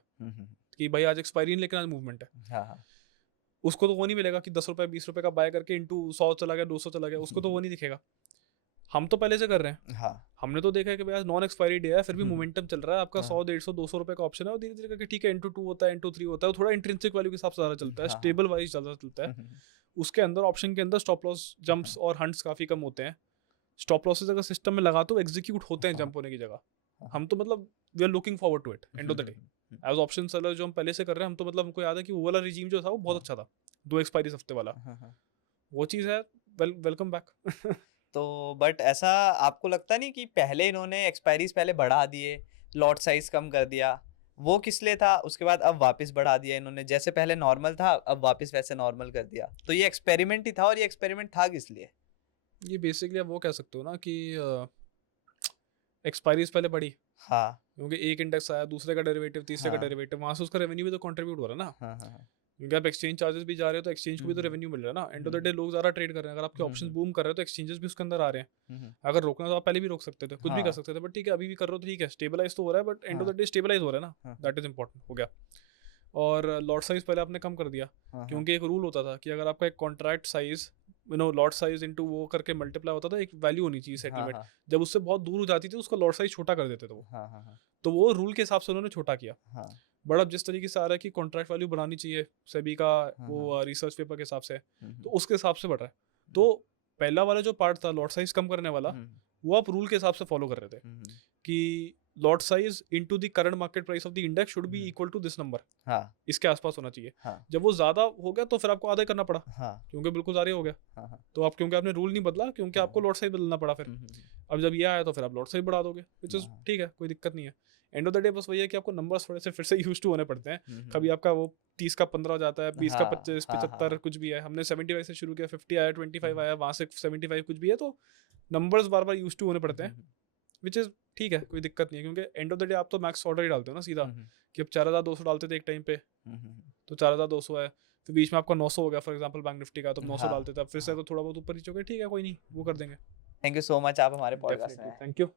कि भाई आज एक्सपायरी नहीं लेकिन आज मूवमेंट है, हाँ, हाँ, उसको तो वो नहीं मिलेगा कि 10 रुपए 20 रुपए का बाय करके इंटू 100 चला गया 200 चला गया, उसको तो वो नहीं दिखेगा। हम तो पहले से कर रहे हैं, हाँ, हमने तो देखा है कि भाई आज नॉन एक्सपायरी डे है फिर भी हम्म, मोमेंटम चल रहा है आपका, हाँ। 100 150 200 रुपए का ऑप्शन है और धीरे धीरे करके ठीक है इंटू 2 होता है इंटू 3 होता है, थोड़ा इंट्रिंसिक वैल्यू के हिसाब से ज़्यादा चलता है, हाँ, स्टेबल वाइज ज़्यादा चलता है। उसके अंदर ऑप्शन के अंदर स्टॉप लॉस जंप्स और हंट्स काफ़ी कम होते हैं, स्टॉप लॉसेस अगर सिस्टम में लगा तो एग्जीक्यूट होते हैं हाँ। जंप होने की जगह। हाँ। हम तो मतलब we are looking forward to it end of the day as option seller जो हम पहले से कर रहे हैं, हम तो मतलब हमको याद है कि वो वाला रिजीम जो था वो बहुत हाँ। अच्छा था, 2 एक्सपायरी हफ्ते वाला, वो चीज़ है। Welcome back. तो बट ऐसा आपको लगता नहीं कि पहले इन्होंने एक्सपायरीज पहले बढ़ा दिए, लॉट साइज कम कर दिया, वो किस लिए था, उसके बाद अब वापस बढ़ा दिया इन्होंने, जैसे पहले नॉर्मल था अब वापस वैसे नॉर्मल कर दिया, तो ये एक्सपेरिमेंट ही था, और ये एक्सपेरिमेंट था किस लिए? ये बेसिकली आप वो कह सकते हो ना कि एक्सपायरीज पहले बढ़ी हाँ, क्योंकि एक इंडेक्स आया, दूसरे का डेरिवेटिव, तीसरे का हाँ। डेरिवेटिव, वहां से उसका रेवेन्यू भी तो कंट्रीब्यूट हो रहा है ना, हाँ, हाँ, क्योंकि आप एक्सचेंज चार्जेस भी जा रहे हो तो एक्सचेंज को भी तो रेवेन्यू मिल रहा है ना। एंड ऑफ द डे लोग ज़्यादा ट्रेड कर रहे हैं, अगर आपके ऑप्शंस बूम कर रहे हो तो एक्सचेंजेस भी उसके अंदर आ रहे हैं। अगर रोकना तो आप पहले भी रोक सकते थे, कुछ भी कर हाँ। सकते थे, बट ठीक है अभी भी कर रहे हो तो ठीक है, स्टेबलाइज तो हो रहा है, but end of the day stabilize हो रहा है ना, हाँ। दैट इज इंपॉर्टेंट हो गया। और लॉट साइज पहले आपने कम कर दिया क्योंकि एक रूल होता था कि अगर आपका एक contract size lot size into वो करके मल्टीप्लाई होता था, एक वैल्यू होनी चाहिए सेटलमेंट, जब उससे बहुत दूर हो जाती थी उसका लॉट साइज छोटा कर देते थे वो, तो वो रूल के हिसाब से उन्होंने छोटा किया। बट अब जिस तरीके से आ रहा है कि कॉन्ट्रैक्ट वैल्यू बढ़ानी चाहिए सेबी का वो रिसर्च पेपर के हिसाब से, तो उसके हिसाब से बढ़ रहा है। तो पहला वाला जो पार्ट था लॉट साइज कम करने वाला, वो आप रूल के हिसाब से फॉलो कर रहे थे कि lot size into the current market price of the index should be equal to this number, इसके आसपास होना चाहिए। जब वो ज्यादा हो गया तो फिर आपको आधा ही करना पड़ा, क्योंकि बिल्कुल ज़्यादा हो गया, तो आप क्योंकि आपने रूल नहीं बदला, क्योंकि आपको लॉट साइज बदलना पड़ा। फिर अब जब ये आया तो फिर आप लॉट साइज बढ़ा दोगे, विच इज ठीक है, कोई दिक्कत नहीं है। एंड ऑफ द डे बस वही है कि आपको नंबर्स थोड़े से फिर से यूज टू होने पड़ते हैं। कभी आपका वो 30 का 15 हो जाता है, 20 का 25 75 कुछ भी है, हमने 75 से शुरू किया, 50 आया, 25 आया, वहाँ से 75 कुछ भी है, तो नंबर्स बार बार यूज टू होने पड़ते हैं, विच इज ठीक है, कोई दिक्कत नहीं है। क्योंकि एंड ऑफ द डे आप तो मैक्स ऑर्डर ही डालते हो ना सीधा, कि अब 4200 डालते थे एक टाइम पे, तो 4200 है, फिर बीच में आपका 900 हो गया फॉर एग्जांपल बैंक निफ्टी का, तो 900 डालते थे, अब फिर से अगर थोड़ा बहुत ऊपर नीचे हो गया ठीक है, कोई नहीं, वो कर देंगे। थैंक यू सो मच, आप हमारे पॉडकास्ट में। Thank you.